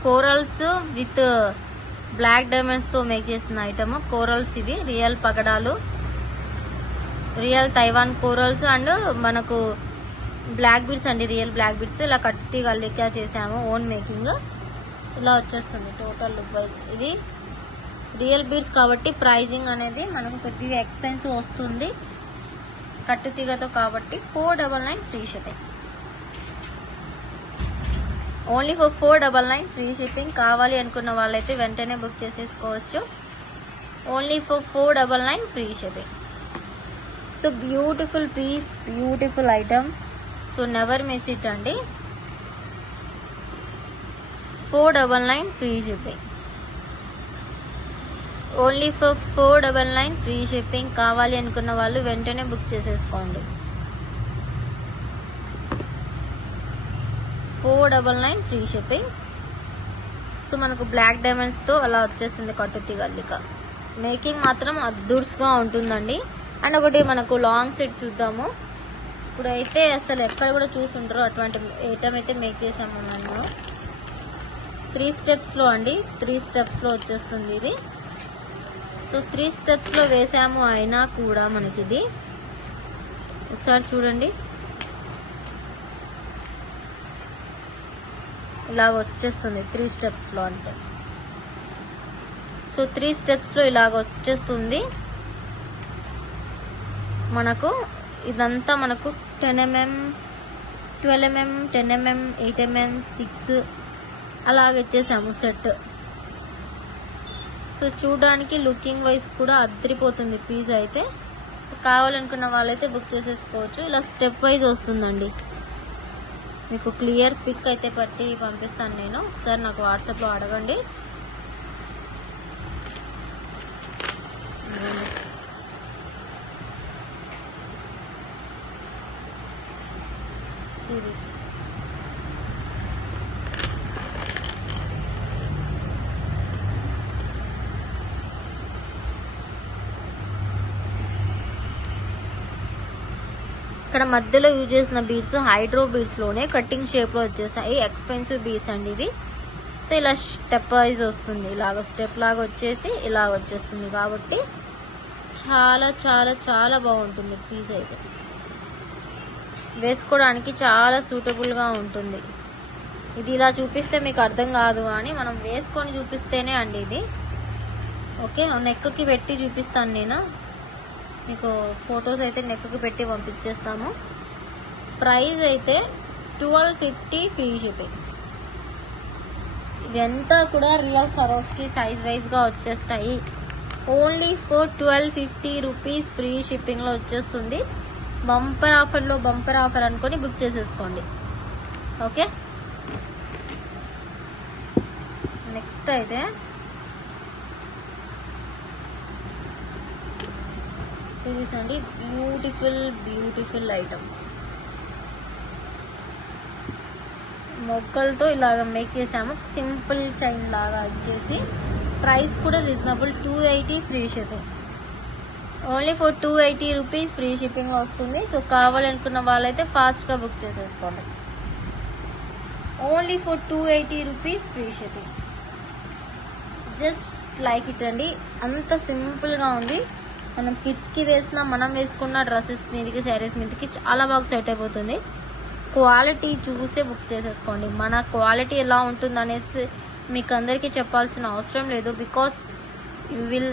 కోరల్స్ విత్ బ్లాక్ డైమండ్స్ తో మేక్ చేసిన ఐటమ్ కోరల్స్. ఇవి రియల్ పగడాలు, రియల్ తైవాన్ కోరల్స్ అండ్ మనకు బ్లాక్ బీడ్స్ అండి, రియల్ బ్లాక్ బీడ్స్. ఇలా కట్టి గల్లికా చేసాము, ఓన్ మేకింగ్. ఇలా వచ్చేస్తుంది టోటల్ లుక్ వైజ్. ఇది రియల్ బీడ్స్ కాబట్టి ప్రైజింగ్ అనేది మనకు కొద్దిగా ఎక్స్పెన్సివ్ వస్తుంది కట్టు తీగతో కాబట్టి. $499 free shipping. Only for $499 free shipping. కావాలి అనుకున్న వాళ్ళైతే వెంటనే బుక్ చేసేసుకోవచ్చు. Only for $499 free shipping. So beautiful piece, beautiful item. So never miss it అండి. $499 free shipping. Only for $499 free shipping. కావాలి అనుకున్న వాళ్ళు వెంటనే బుక్ చేసేసుకోండి. $499 ఫ్రీ షిప్పింగ్. సో మనకు బ్లాక్ డైమండ్స్ తో అలా వచ్చేస్తుంది కట్టుతి గల్లిక. మేకింగ్ మాత్రం అద్దుర్స్గా ఉంటుందండి. అండ్ ఒకటి మనకు లాంగ్ సెట్ చూద్దాము. ఇప్పుడైతే అసలు ఎక్కడ కూడా చూసుంటారు అటువంటి ఐటమ్ అయితే మేక్ చేసాము మనం. 3 స్టెప్స్లో అండి, 3 స్టెప్స్లో వచ్చేస్తుంది ఇది. సో 3 స్టెప్స్లో వేసాము అయినా కూడా మనకి ఇది ఒకసారి చూడండి ఇలాగ వచ్చేస్తుంది 3 స్టెప్స్లో అంటే. సో 3 స్టెప్స్లో ఇలాగ వచ్చేస్తుంది మనకు. ఇదంతా మనకు 10 mm, 12 mm, 10 mm, 8 mm, 6 అలాగ ఇచ్చేసాము సెట్. సో చూడడానికి లుకింగ్ వైజ్ కూడా అద్దరిపోతుంది పీస్ అయితే. సో కావాలనుకున్న వాళ్ళైతే బుక్ చేసేసుకోవచ్చు. ఇలా స్టెప్ వైజ్ వస్తుందండి. మీకు క్లియర్ పిక్ అయితే పట్టి పంపిస్తాను నేను. ఒకసారి నాకు వాట్సాప్లో అడగండి. సిరీస్ ఇక్కడ మధ్యలో యూజ్ చేసిన బీడ్స్ హైడ్రో బీడ్స్లోనే కట్టింగ్ షేప్లో వచ్చేసాయి. ఎక్స్పెన్సివ్ బీడ్స్ అండి ఇవి. సో ఇలా స్టెప్ వైజ్ వస్తుంది. ఇలాగ స్టెప్ లాగా వచ్చేసి ఇలా వచ్చేస్తుంది కాబట్టి చాలా చాలా చాలా బాగుంటుంది పీస్ అయితే. వేసుకోవడానికి చాలా సూటబుల్గా ఉంటుంది. ఇది ఇలా చూపిస్తే మీకు అర్థం కాదు కానీ మనం వేసుకొని చూపిస్తేనే అండి ఇది. ఓకే, నెక్కి పెట్టి చూపిస్తాను నేను మీకు. ఫొటోస్ అయితే నెక్కి పెట్టి పంపించేస్తాము. ప్రైస్ అయితే 1250 ఫ్రీ షిప్పింగ్. ఇవంతా కూడా రియల్ సరోస్కి సైజ్ వైజ్గా వచ్చేస్తాయి. ఓన్లీ ఫర్ 1250 రూపీస్ ఫ్రీ షిప్పింగ్లో వచ్చేస్తుంది. బంపర్ ఆఫర్లో బంపర్ ఆఫర్ అనుకొని బుక్ చేసేసుకోండి. ఓకే, నెక్స్ట్ అయితే సిరీస్ అండి. బ్యూటిఫుల్ బ్యూటిఫుల్ ఐటమ్ మొక్కలతో ఇలాగ మేక్ చేసాము. సింపుల్ చైన్ లాగా వచ్చేసి ప్రైస్ కూడా reasonable. 280 free shipping. Only for 280 rupees free shipping వస్తుంది. సో కావాలనుకున్న వాళ్ళైతే ఫాస్ట్గా బుక్ చేసేసుకోండి. Only for 280 rupees free shipping. Just like it అండి. అంత సింపుల్గా ఉంది. మనం కిడ్స్కి వేసిన మనం వేసుకున్న డ్రెస్సెస్ మీదకి శారీస్ మీదకి చాలా బాగా సెట్ అయిపోతుంది. క్వాలిటీ చూసే బుక్ చేసేసుకోండి. మన క్వాలిటీ ఎలా ఉంటుంది అనేసి మీకు అందరికీ చెప్పాల్సిన అవసరం లేదు. బికాస్ యూ విల్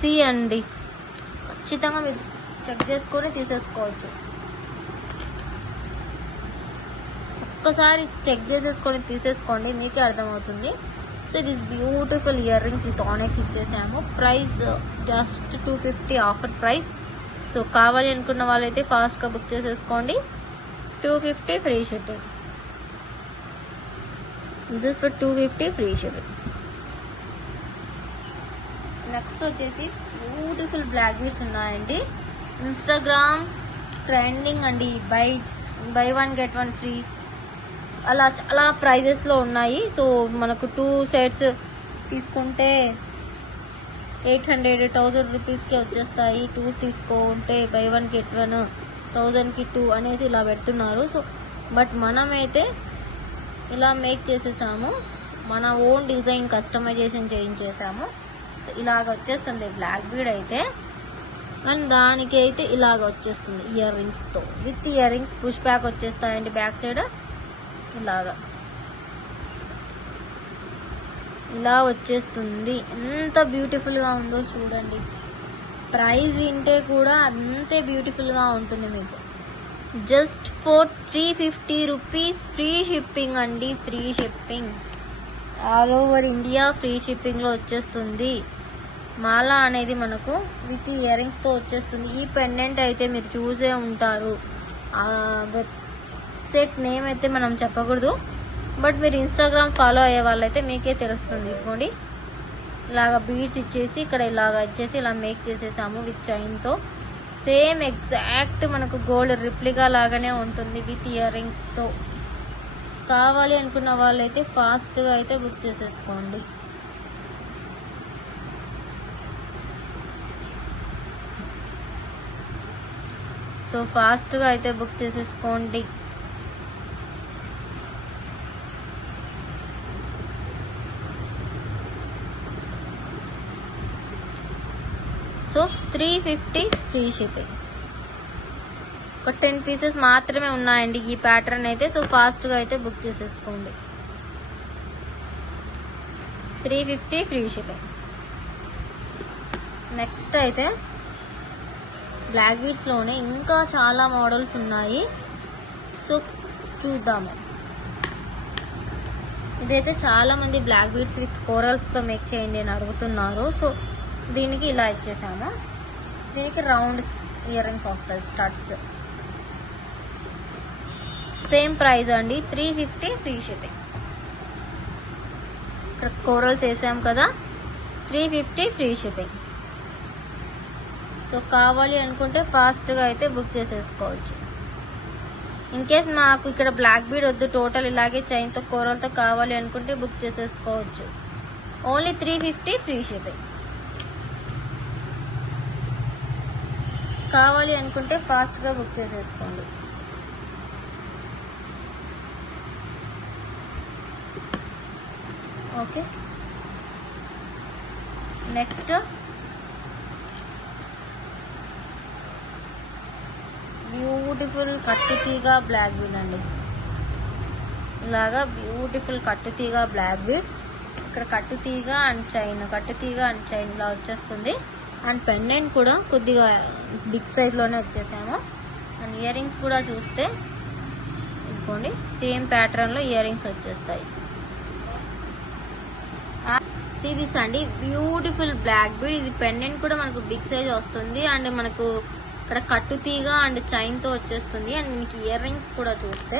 సీ అండి. ఖచ్చితంగా మీరు చెక్ చేసుకొని తీసేసుకోవచ్చు. ఒక్కసారి చెక్ చేసేసుకొని తీసేసుకోండి, మీకే అర్థమవుతుంది. So this beautiful year rings with onyx ఇచ్చేసాము. Price just 250 offer price. So కావాలి అనుకున్న వాళ్ళైతే ఫాస్ట్గా బుక్ చేసేసుకోండి. 250 free shipping. This for 250 free shipping. Next వచ్చేసి బ్యూటిఫుల్ బ్లాక్ బీడ్స్ ఉన్నాయండి. ఇన్స్టాగ్రామ్ ట్రెండింగ్ అండి. బై 1 get 1 ఫ్రీ అలా చాలా ప్రైజెస్లో ఉన్నాయి. సో మనకు 2 సెట్స్ తీసుకుంటే 800-1000 రూపీస్కి వచ్చేస్తాయి. 2 తీసుకుంటే బై 1 get 1 1000కి 2 అనేసి ఇలా పెడుతున్నారు. సో బట్ మనమైతే ఇలా మేక్ చేసేసాము. మన ఓన్ డిజైన్ కస్టమైజేషన్ చేయించేసాము. సో ఇలాగ వచ్చేస్తుంది బ్లాక్ బీడ్ అయితే. అండ్ దానికి అయితే ఇలాగ వచ్చేస్తుంది ఇయర్ రింగ్స్తో. With ear rings push back వచ్చేస్తాయండి బ్యాక్ సైడ్. ఇలాగా ఇలా వచ్చేస్తుంది. ఎంత బ్యూటిఫుల్గా ఉందో చూడండి. ప్రైస్ వింటే కూడా అంతే బ్యూటిఫుల్గా ఉంటుంది మీకు. Just for 350 rupees free shipping అండి. Free shipping all over India free షిప్పింగ్లో వచ్చేస్తుంది. మాలా అనేది మనకు విత్ ఇయర్ రింగ్స్తో వచ్చేస్తుంది. ఈ పెండెంట్ అయితే మీరు చూసే ఉంటారు. వెబ్సైట్ నేమ్ అయితే మనం చెప్పకూడదు, బట్ మీరు ఇన్స్టాగ్రామ్ ఫాలో అయ్యే వాళ్ళైతే మీకే తెలుస్తుంది. ఇదిగోండి ఇలాగా బీడ్స్ ఇచ్చేసి ఇక్కడ ఇలాగా ఇచ్చేసి ఇలా మేక్ చేసేసాము విత్ చైన్తో. సేమ్ ఎగ్జాక్ట్ మనకు గోల్డ్ రిప్లికా లాగానే ఉంటుంది విత్ ఇయర్ రింగ్స్తో. కావాలి అనుకున్న వాళ్ళైతే ఫాస్ట్గా అయితే బుక్ చేసేసుకోండి. సో ఫాస్ట్గా అయితే బుక్ చేసేసుకోండి. So 350 free shipping. ఒక 10 పీసెస్ మాత్రమే ఉన్నాయండి ఈ ప్యాటర్న్ అయితే. సో ఫాస్ట్గా అయితే బుక్ చేసేసుకోండి. 350 ఫ్రీ షిప్పింగ్. నెక్స్ట్ అయితే బ్లాక్ బీడ్స్లోనే ఇంకా చాలా మోడల్స్ ఉన్నాయి. సో చూద్దాము. ఇదైతే చాలా మంది బ్లాక్ బీడ్స్ విత్ కోరల్స్తో మేక్ చేయండి అని అడుగుతున్నారు. సో దీనికి ఇలా ఇచ్చేసాము. దీనికి రౌండ్ ఇయర్ రింగ్స్ వస్తాయి, స్టడ్స్. సేమ్ ప్రైస్ అండి, 350 ఫ్రీ షిప్పింగ్. ఇక్కడ కోరల్స్ వేసాం కదా, 350 ఫ్రీ షిప్పింగ్. సో కావాలి అనుకుంటే ఫాస్ట్గా అయితే బుక్ చేసేసుకోవచ్చు. ఇన్ కేస్ మాకు ఇక్కడ బ్లాక్ బీడ్ వద్దు, టోటల్ ఇలాగే చైన్తో కోరల్తో కావాలి అనుకుంటే బుక్ చేసేసుకోవచ్చు. Only 350 free shipping. కావాలి అనుకుంటే ఫాస్ట్గా బుక్ చేసేసుకోండి. ఓకే, నెక్స్ట్ బ్యూటిఫుల్ కట్టుతీగ బ్లాక్ బీడ్ అండి. ఇలాగా బ్యూటిఫుల్ కట్టుతీగ బ్లాక్ బీడ్. ఇక్కడ కట్టుతీగ అండ్ చైన్, కట్టుతీగ అండ్ చైన్ ఇలా వచ్చేస్తుంది. అండ్ పెండెంట్ కూడా కొద్దిగా బిగ్ సైజ్లోనే వచ్చేసాము. అండ్ ఇయర్ రింగ్స్ కూడా చూస్తే ఇదిగోండి, సేమ్ ప్యాటర్న్లో ఇయర్ రింగ్స్ వచ్చేస్తాయి. సిరీస్ అండి, బ్యూటిఫుల్ బ్లాక్ బీడ్. ఇది పెండెంట్ కూడా మనకు బిగ్ సైజ్ వస్తుంది. అండ్ మనకు ఇక్కడ కట్టుతీగ అండ్ చైన్తో వచ్చేస్తుంది. అండ్ మనకి ఇయర్ రింగ్స్ కూడా చూస్తే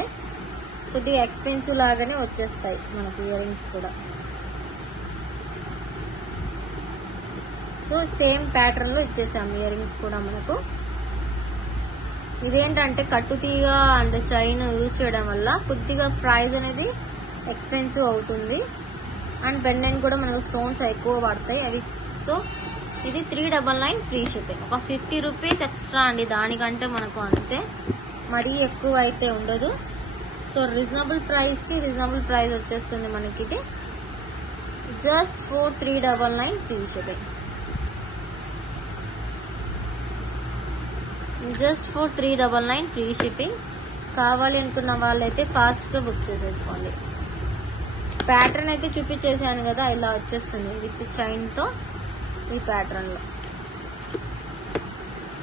కొద్దిగా ఎక్స్పెన్సివ్ లాగానే వచ్చేస్తాయి మనకు ఇయర్ రింగ్స్ కూడా. సో సేమ్ ప్యాటర్న్లో ఇచ్చేసాము ఇయర్ రింగ్స్ కూడా మనకు. ఇదేంటంటే కట్టుతీగ అండ్ చైన్ యూజ్ చేయడం వల్ల కొద్దిగా ప్రైస్ అనేది ఎక్స్పెన్సివ్ అవుతుంది. అండ్ పెండెంట్ కూడా మనకు స్టోన్స్ ఎక్కువ పడతాయి అవి. సో ఇది 399 ఫ్రీ షిప్పింగ్. ఒక 50 రూపీస్ ఎక్స్ట్రా అండి, దానికంటే మనకు అంతే, మరీ ఎక్కువ అయితే ఉండదు. సో రీజనబుల్ ప్రైస్కి రీజనబుల్ ప్రైస్ వచ్చేస్తుంది మనకి. ఇది just for 399 free shipping. Just for 399 free shipping. కావాలి అనుకున్న వాళ్ళైతే ఫాస్ట్గా బుక్ చేసేసుకోండి. ప్యాటర్న్ అయితే చూపించేసాను కదా, ఇలా వచ్చేస్తుంది విత్ చైన్తో ఈ ప్యాటర్న్లో.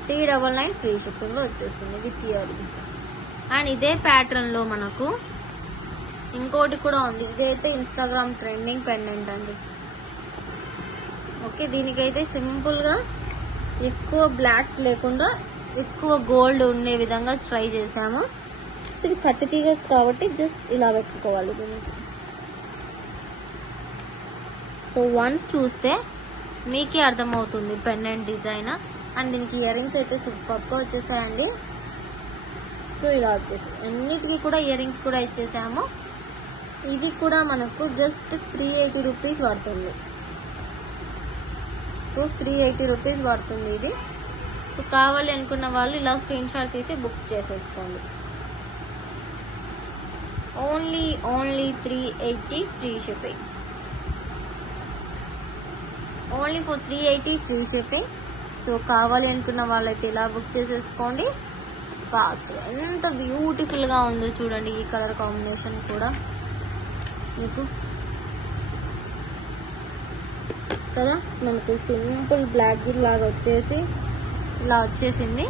399 ఫ్రీ షిప్పింగ్లో వచ్చేస్తుంది విత్ ఇయర్ రింగ్స్. అండ్ ఇదే ప్యాటర్న్లో మనకు ఇంకోటి కూడా ఉంది. ఇదైతే ఇన్స్టాగ్రామ్ ట్రెండింగ్ పెండెంట్ అండి. ఓకే, దీనికైతే సింపుల్గా ఎక్కువ బ్లాక్ లేకుండా ఎక్కువ గోల్డ్ ఉండే విధంగా ట్రై చేసాము. ఇది కట్టు తీగస్ కాబట్టి జస్ట్ ఇలా పెట్టుకోవాలి దీనికి. సో వన్స్ చూస్తే మీకే అర్థమవుతుంది పెండెంట్ డిజైన్. అండ్ దీనికి ఇయర్ రింగ్స్ అయితే సూపర్గా వచ్చేసాయండి. సో ఇలా వచ్చేసాయి, అన్నిటికీ కూడా ఇయర్ రింగ్స్ కూడా ఇచ్చేసాము. ఇది కూడా మనకు జస్ట్ 380 రూపీస్ పడుతుంది. సో 380 రూపీస్ పడుతుంది ఇది. సో కావాలి అనుకున్న వాళ్ళు ఇలా స్క్రీన్ షాట్ తీసి బుక్ చేసేసుకోండి. Only 380 free shipping. Only for 380 free shipping. So కావాలి అనుకున్న వాళ్ళైతే ఇలా బుక్ చేసేసుకోండి ఫాస్ట్గా. ఎంత బ్యూటిఫుల్గా ఉందో చూడండి, ఈ కలర్ కాంబినేషన్ కూడా మీకు కదా. మనకు సింపుల్ బ్లాక్ బీడ్ లాగా వచ్చేసి ఇలా వచ్చేసింది.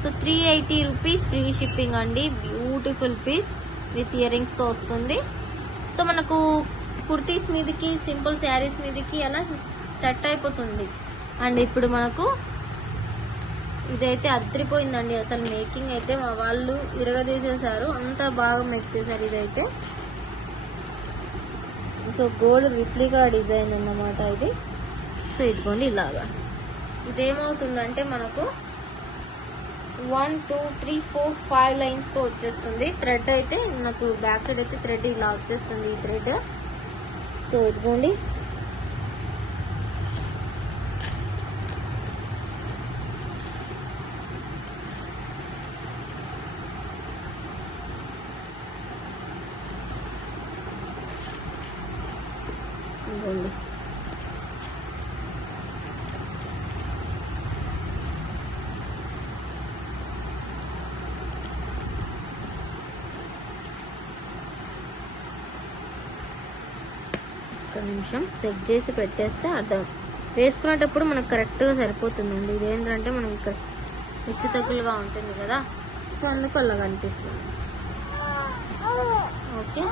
సో 380 రూపీస్ ఫ్రీ షిప్పింగ్ అండి. బ్యూటిఫుల్ పీస్ విత్ ఇయర్ రింగ్స్తో వస్తుంది. సో మనకు కుర్తీస్ మీదకి, సింపుల్ శారీస్ మీదకి అలా సెట్ అయిపోతుంది. అండ్ ఇప్పుడు మనకు ఇదైతే అద్రిపోయిందండి. అసలు మేకింగ్ అయితే మా వాళ్ళు ఇరగదీసేసారు, అంత బాగా మేక్ చేశారు ఇదైతే. సో గోల్డ్ రిప్లికా డిజైన్ అన్నమాట ఇది. సో ఇదిగోండి ఇలాగా. ఇదేమవుతుందంటే మనకు 1 2 3 4 5 లైన్స్తో వచ్చేస్తుంది. థ్రెడ్ అయితే నాకు బ్యాక్ సైడ్ అయితే థ్రెడ్ ఇలా వచ్చేస్తుంది, ఈ థ్రెడ్. సో ఇదిగోండి చేసుకోండి. ఒక నిమిషం చెక్ చేసి పెట్టేస్తే అర్థం. వేసుకునేటప్పుడు మనకు కరెక్ట్గా సరిపోతుందండి. ఇదేంటంటే మనకి ఇక్కడ హెచ్చు తగ్గులుగా ఉంటుంది కదా, సో అందుకు అలా కనిపిస్తుంది. ఓకే,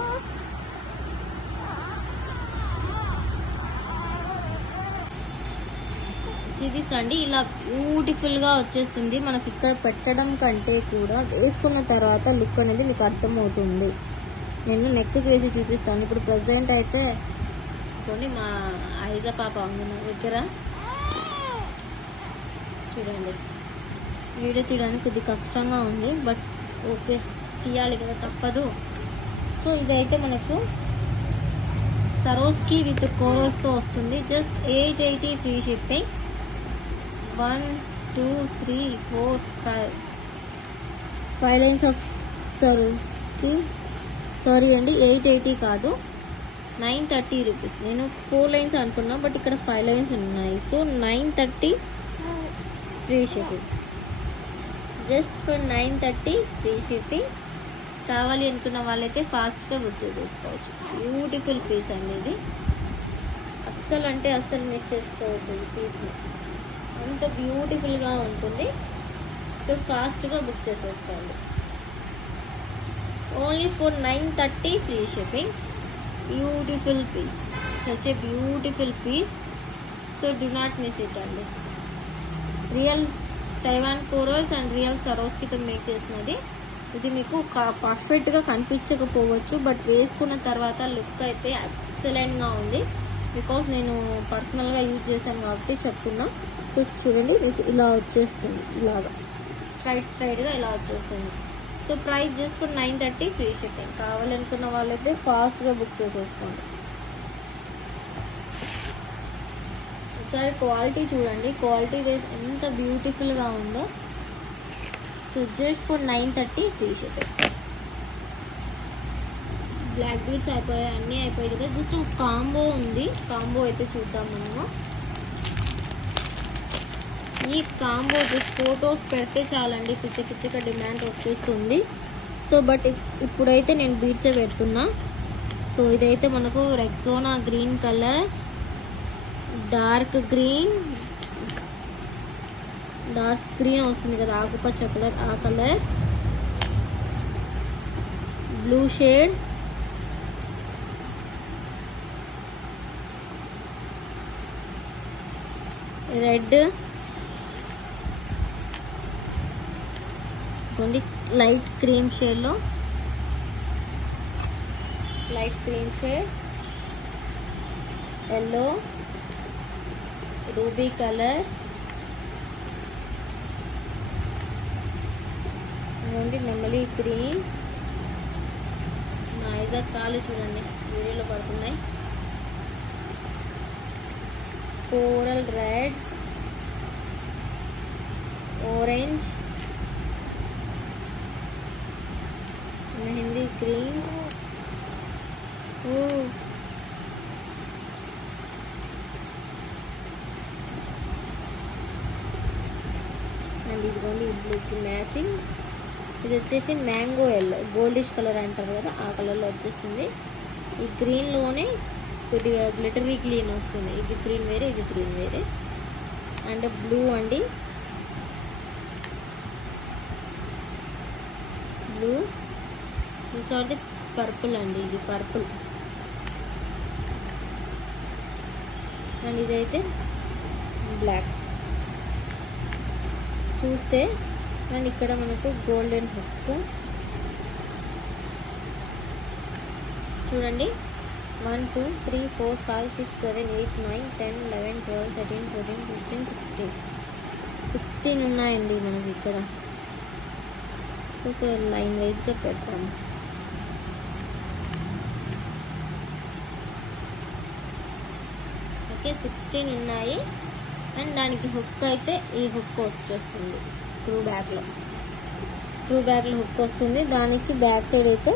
సిరీస్ అండి ఇలా బ్యూటిఫుల్గా వచ్చేస్తుంది. మనకి ఇక్కడ పెట్టడం కంటే కూడా వేసుకున్న తర్వాత లుక్ అనేది మీకు అర్థమవుతుంది. నేను నెక్కి వేసి చూపిస్తాను. ఇప్పుడు ప్రజెంట్ అయితే కొన్ని మా ఐజా పాప ఉంది నా దగ్గర. చూడండి, వీడియో తీయడానికి కొద్ది కష్టంగా ఉంది, బట్ ఓకే తీయాలి కదా, తప్పదు. సో ఇదైతే మనకు సరోస్కి విత్ కోరల్స్తో వస్తుంది. Just 880 free shipping. 1 2 3 4 5 lines of సరోస్కి. Sorry అండి, 880 కాదు, 930 రూపీస్. నేను 4 లైన్స్ అనుకున్నా, బట్ ఇక్కడ 5 లైన్స్ ఉన్నాయి. So 930 free shipping. Just for 930 free shipping. కావాలి అనుకున్న వాళ్ళైతే ఫాస్ట్గా బుక్ చేసేసుకోవచ్చు. బ్యూటిఫుల్ పీస్ అండి ఇది. అస్సలు అంటే అస్సలు మిస్ చేసుకోవద్దు ఈ పీస్ని, అంత బ్యూటిఫుల్గా ఉంటుంది. సో ఫాస్ట్గా బుక్ చేసేసుకోండి. Only for 930 free shipping. Beautiful piece, such a beautiful piece. So do not miss it అండి. Real Taiwan corals and real సరోస్కితో మేక్ చేసినది ఇది. మీకు పర్ఫెక్ట్గా కనిపించకపోవచ్చు, బట్ వేసుకున్న తర్వాత లుక్ అయితే ఎక్సలెంట్గా ఉంది. బికాస్ నేను పర్సనల్గా యూజ్ చేశాను కాబట్టి చెప్తున్నా. సో చూడండి, మీకు ఇలా వచ్చేస్తుంది, ఇలాగా స్ట్రైట్గా ఇలా వచ్చేస్తుంది. So price just for 930 free shipping. కావాలనుకున్న వాళ్ళైతే ఫాస్ట్గా బుక్ చేసేసుకోండి. ఒకసారి క్వాలిటీ చూడండి, క్వాలిటీ వైజ్ ఎంత బ్యూటిఫుల్గా ఉందో. So just for 930 free shipping. Black beads అయిపోయాయి, అన్నీ అయిపోయాయి కదా. జస్ట్ ఒక కాంబో ఉంది, కాంబో అయితే చూద్దాం మనము. ఈ కాంబో ఫొటోస్ పెడితే చాలండి, పిచ్చగా డిమాండ్ వచ్చేస్తుంది. సో బట్ ఇప్పుడైతే నేను బీడ్సే పెడుతున్నా. సో ఇదైతే మనకు Rexona green colour, dark green వస్తుంది కదా, ఆకుపచ్చ కలర్, ఆ colour, blue shade, red, light cream shade, yellow, ruby colour, నెమలి గ్రీన్. మా ఐజా కాలు చూడండి, వీడియోలో పడుతున్నాయి. Coral red, orange, mehndi green. And ఇదిగోండి ఈ బ్లూకి మ్యాచింగ్. ఇది వచ్చేసి మ్యాంగో ఎల్లో, గోల్డిష్ కలర్ అంటారు కదా, ఆ కలర్లో వచ్చేస్తుంది. ఈ గ్రీన్లోనే కొద్దిగా గ్లిటరీ గ్రీన్ వస్తుంది. ఇది గ్రీన్ వేరే, ఇది గ్రీన్ వేరే. అండ్ బ్లూ అండి, blue. This are the purple అండి, ఇది పర్పుల్. అండ్ ఇదైతే బ్లాక్. చూస్తే అండ్ ఇక్కడ మనకు గోల్డెన్ హుక్ చూడండి. 1 2 3 4 5 6 7 8 9 10 11 12 13 14 15 16 ఉన్నాయండి మనకి ఇక్కడ. సో లైన్ వైజ్గా పెడతాము. ఓకే, 16 ఉన్నాయి. అండ్ దానికి హుక్ అయితే ఈ హుక్ వచ్చేస్తుంది, స్క్రూ బ్యాగ్లో హుక్ వస్తుంది. దానికి బ్యాక్ సైడ్ అయితే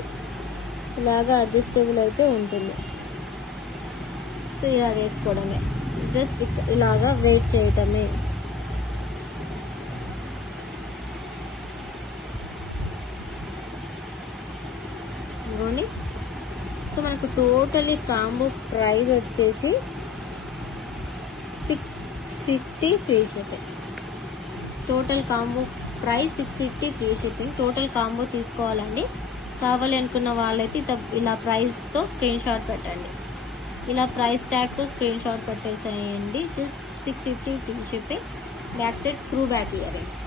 ఇలాగా అడ్జస్టబుల్ అయితే ఉంటుంది. సో ఇలా వేసుకోవడమే, జస్ట్ ఇలాగా వెయిట్ చేయటమే. ఇదిగోండి. సో మనకు టోటలీ కాంబో ప్రైస్ వచ్చేసి 650 free shipping. Total combo price 650 free shipping. Total combo తీసుకోవాలండి. కావాలి అనుకున్న వాళ్ళైతే ఇలా ప్రైస్తో స్క్రీన్ షాట్ పెట్టండి. ఇలా ప్రైస్ ట్యాగ్తో స్క్రీన్ షాట్ పెట్టేసేయండి. Just 650 free shipping. Back side screw back ear rings,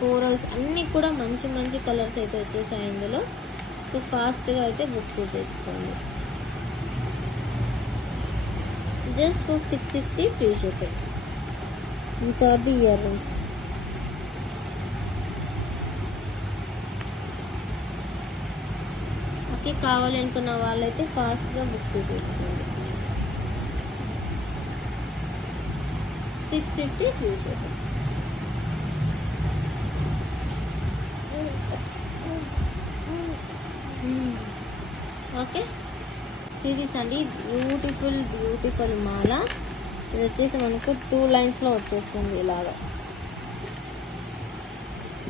corals అన్నీ కూడా మంచి మంచి కలర్స్ అయితే వచ్చేసాయి ఇందులో. సో ఫాస్ట్గా అయితే బుక్ చేసేసుకోండి. Just for 650 free shipping. These are the earrings. Okay, కావాలి అనుకున్న వాళ్ళైతే ఫాస్ట్గా బుక్ చేసేసుకోండి. 650 ఫ్రీ షిప్పింగ్. ఓకే, సిరీస్ అండి. బ్యూటిఫుల్ మాల. ఇది వచ్చేసి మనకు 2 లైన్స్ లో వచ్చేస్తుంది ఇలాగా.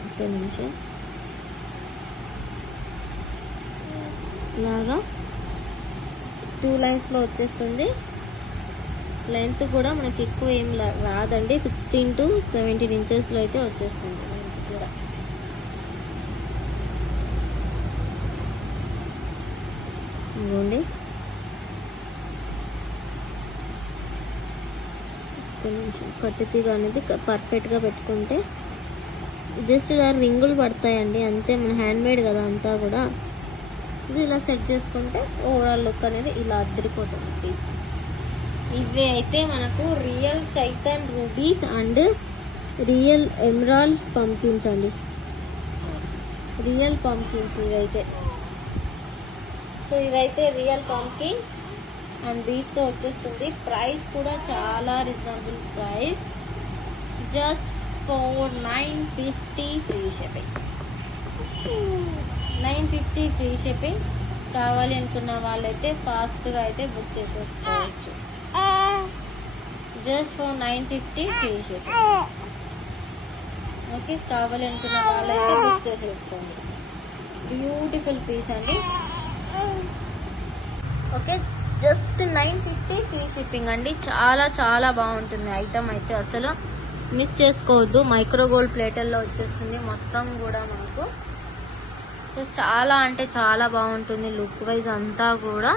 ఒక్క నిమిషం. ఇలాగా 2 లైన్స్ లో వచ్చేస్తుంది. లెంత్ కూడా మనకి ఎక్కువ ఏం రాదండి. 16 to 17 ఇంచెస్ లో అయితే వచ్చేస్తుంది లెంత్ కూడా. ఇదిగోండి. కట్టుతీగ అనేది పర్ఫెక్ట్గా పెట్టుకుంటే జస్ట్ ఇలా రింగులు పడతాయండి అంతే. మన హ్యాండ్ మేడ్ కదా అంతా కూడా. ఇలా సెట్ చేసుకుంటే ఓవరాల్ లుక్ అనేది ఇలా అద్దరిపోతుంది పీస్. ఇవే అయితే మనకు real Chaitan rubies and real emerald pumpkins అండి. రియల్ పంకిన్స్ ఇవైతే. సో ఇవైతే రియల్ పంకిన్స్ అండ్ బీడ్స్ తో వచ్చేస్తుంది. ప్రైస్ కూడా చాలా reasonable price. Just for 950 free shipping. 950 free shipping. కావాలి అనుకున్న వాళ్ళైతే ఫాస్ట్ గా అయితే బుక్ చేసేసుకోవచ్చు. Just for 950 free shipping. Okay, కావాలి అనుకున్న వాళ్ళైతే బుక్ చేసేసుకోండి. బ్యూటిఫుల్ పీస్ అండి. ఓకే, జస్ట్ 950 ఫ్రీ షిప్పింగ్ అండి. చాలా బాగుంటుంది ఐటమ్ అయితే, అసలు మిస్ చేసుకోవద్దు. మైక్రో గోల్డ్ ప్లేటర్లో వచ్చేస్తుంది మొత్తం కూడా మనకు. సో చాలా అంటే చాలా బాగుంటుంది లుక్ వైజ్ అంతా కూడా.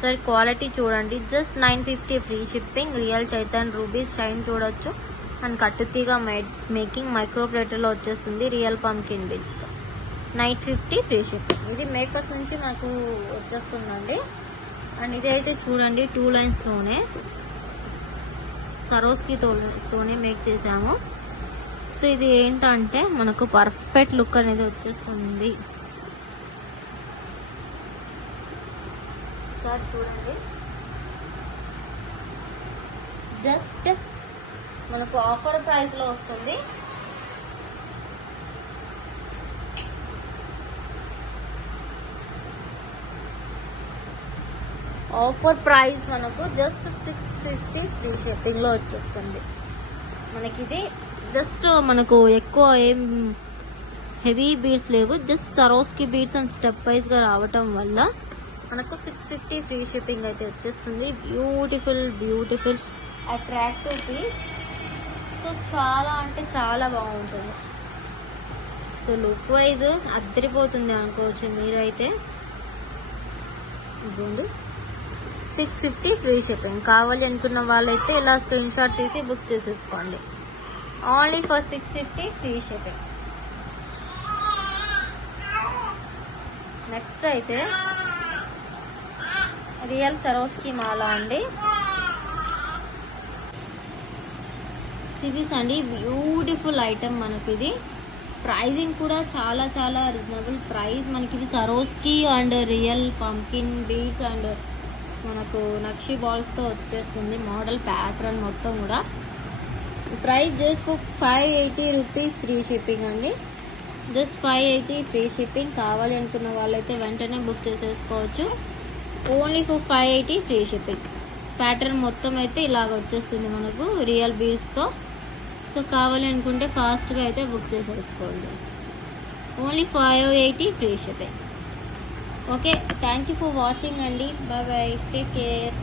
సరే క్వాలిటీ చూడండి. Just 950 free shipping. Real Chaitan rubies shine చూడొచ్చు. అండ్ కట్టుతీగా మేకింగ్ మైక్రో ప్లేటర్లో వచ్చేస్తుంది రియల్ పంకిన్ బీడ్స్తో. 950 free shipping. ఇది మేకర్స్ నుంచి మాకు వచ్చేస్తుందండి. అండ్ ఇది అయితే చూడండి 2 లైన్స్ లోనే సరోస్కి తోనే మేక్ చేసాము. సో ఇది ఏంటంటే మనకు పర్ఫెక్ట్ లుక్ అనేది వచ్చేస్తుంది. సార్ చూడండి, జస్ట్ మనకు ఆఫర్ ప్రైస్ లో వస్తుంది. ఆఫర్ ప్రైస్ మనకు జస్ట్ 650 ఫ్రీ షిప్పింగ్ లో వచ్చేస్తుంది మనకి. ఇది జస్ట్ మనకు ఎక్కువ ఏం హెవీ బీడ్స్ లేవు. Just సరోస్కి beads and step wise గా రావటం వల్ల మనకు 650 ఫ్రీ షిప్పింగ్ అయితే వచ్చేస్తుంది. Beautiful attractive piece. సో చాలా అంటే చాలా బాగుంటుంది. సో లుక్ వైజ్ అద్దరిపోతుంది అనుకోవచ్చు మీరైతే. ఇదిగోండి 650 ఫ్రీ షిప్పింగ్. కావాలి అనుకున్న వాళ్ళైతే ఇలా స్క్రీన్ షాట్ తీసి బుక్ చేసేసుకోండి. Only for 650 free shipping. Next అయితే రియల్ సరోస్కి మాల అండి. సిరీస్ అండి. బ్యూటిఫుల్ ఐటమ్ మనకి ఇది. ప్రైజింగ్ కూడా చాలా రీజనబుల్ ప్రైస్ మనకి. ఇది Swarovski and real pumpkin beads and మనకు నక్షి బాల్స్ తో వచ్చేస్తుంది. మోడల్ ప్యాటర్న్ మొత్తం కూడా. Price just for 580 rupees free shipping అండి. Just 580 free shipping. కావాలి అనుకున్న వాళ్ళైతే వెంటనే బుక్ చేసేసుకోవచ్చు. Only for 580 free shipping. Pattern మొత్తం అయితే ఇలాగ వచ్చేస్తుంది మనకు రియల్ బీడ్స్తో. సో కావాలి అనుకుంటే ఫాస్ట్గా అయితే బుక్ చేసేసుకోండి. Only 580 free shipping. Okay, thank you for watching అండి. Bye bye, take care.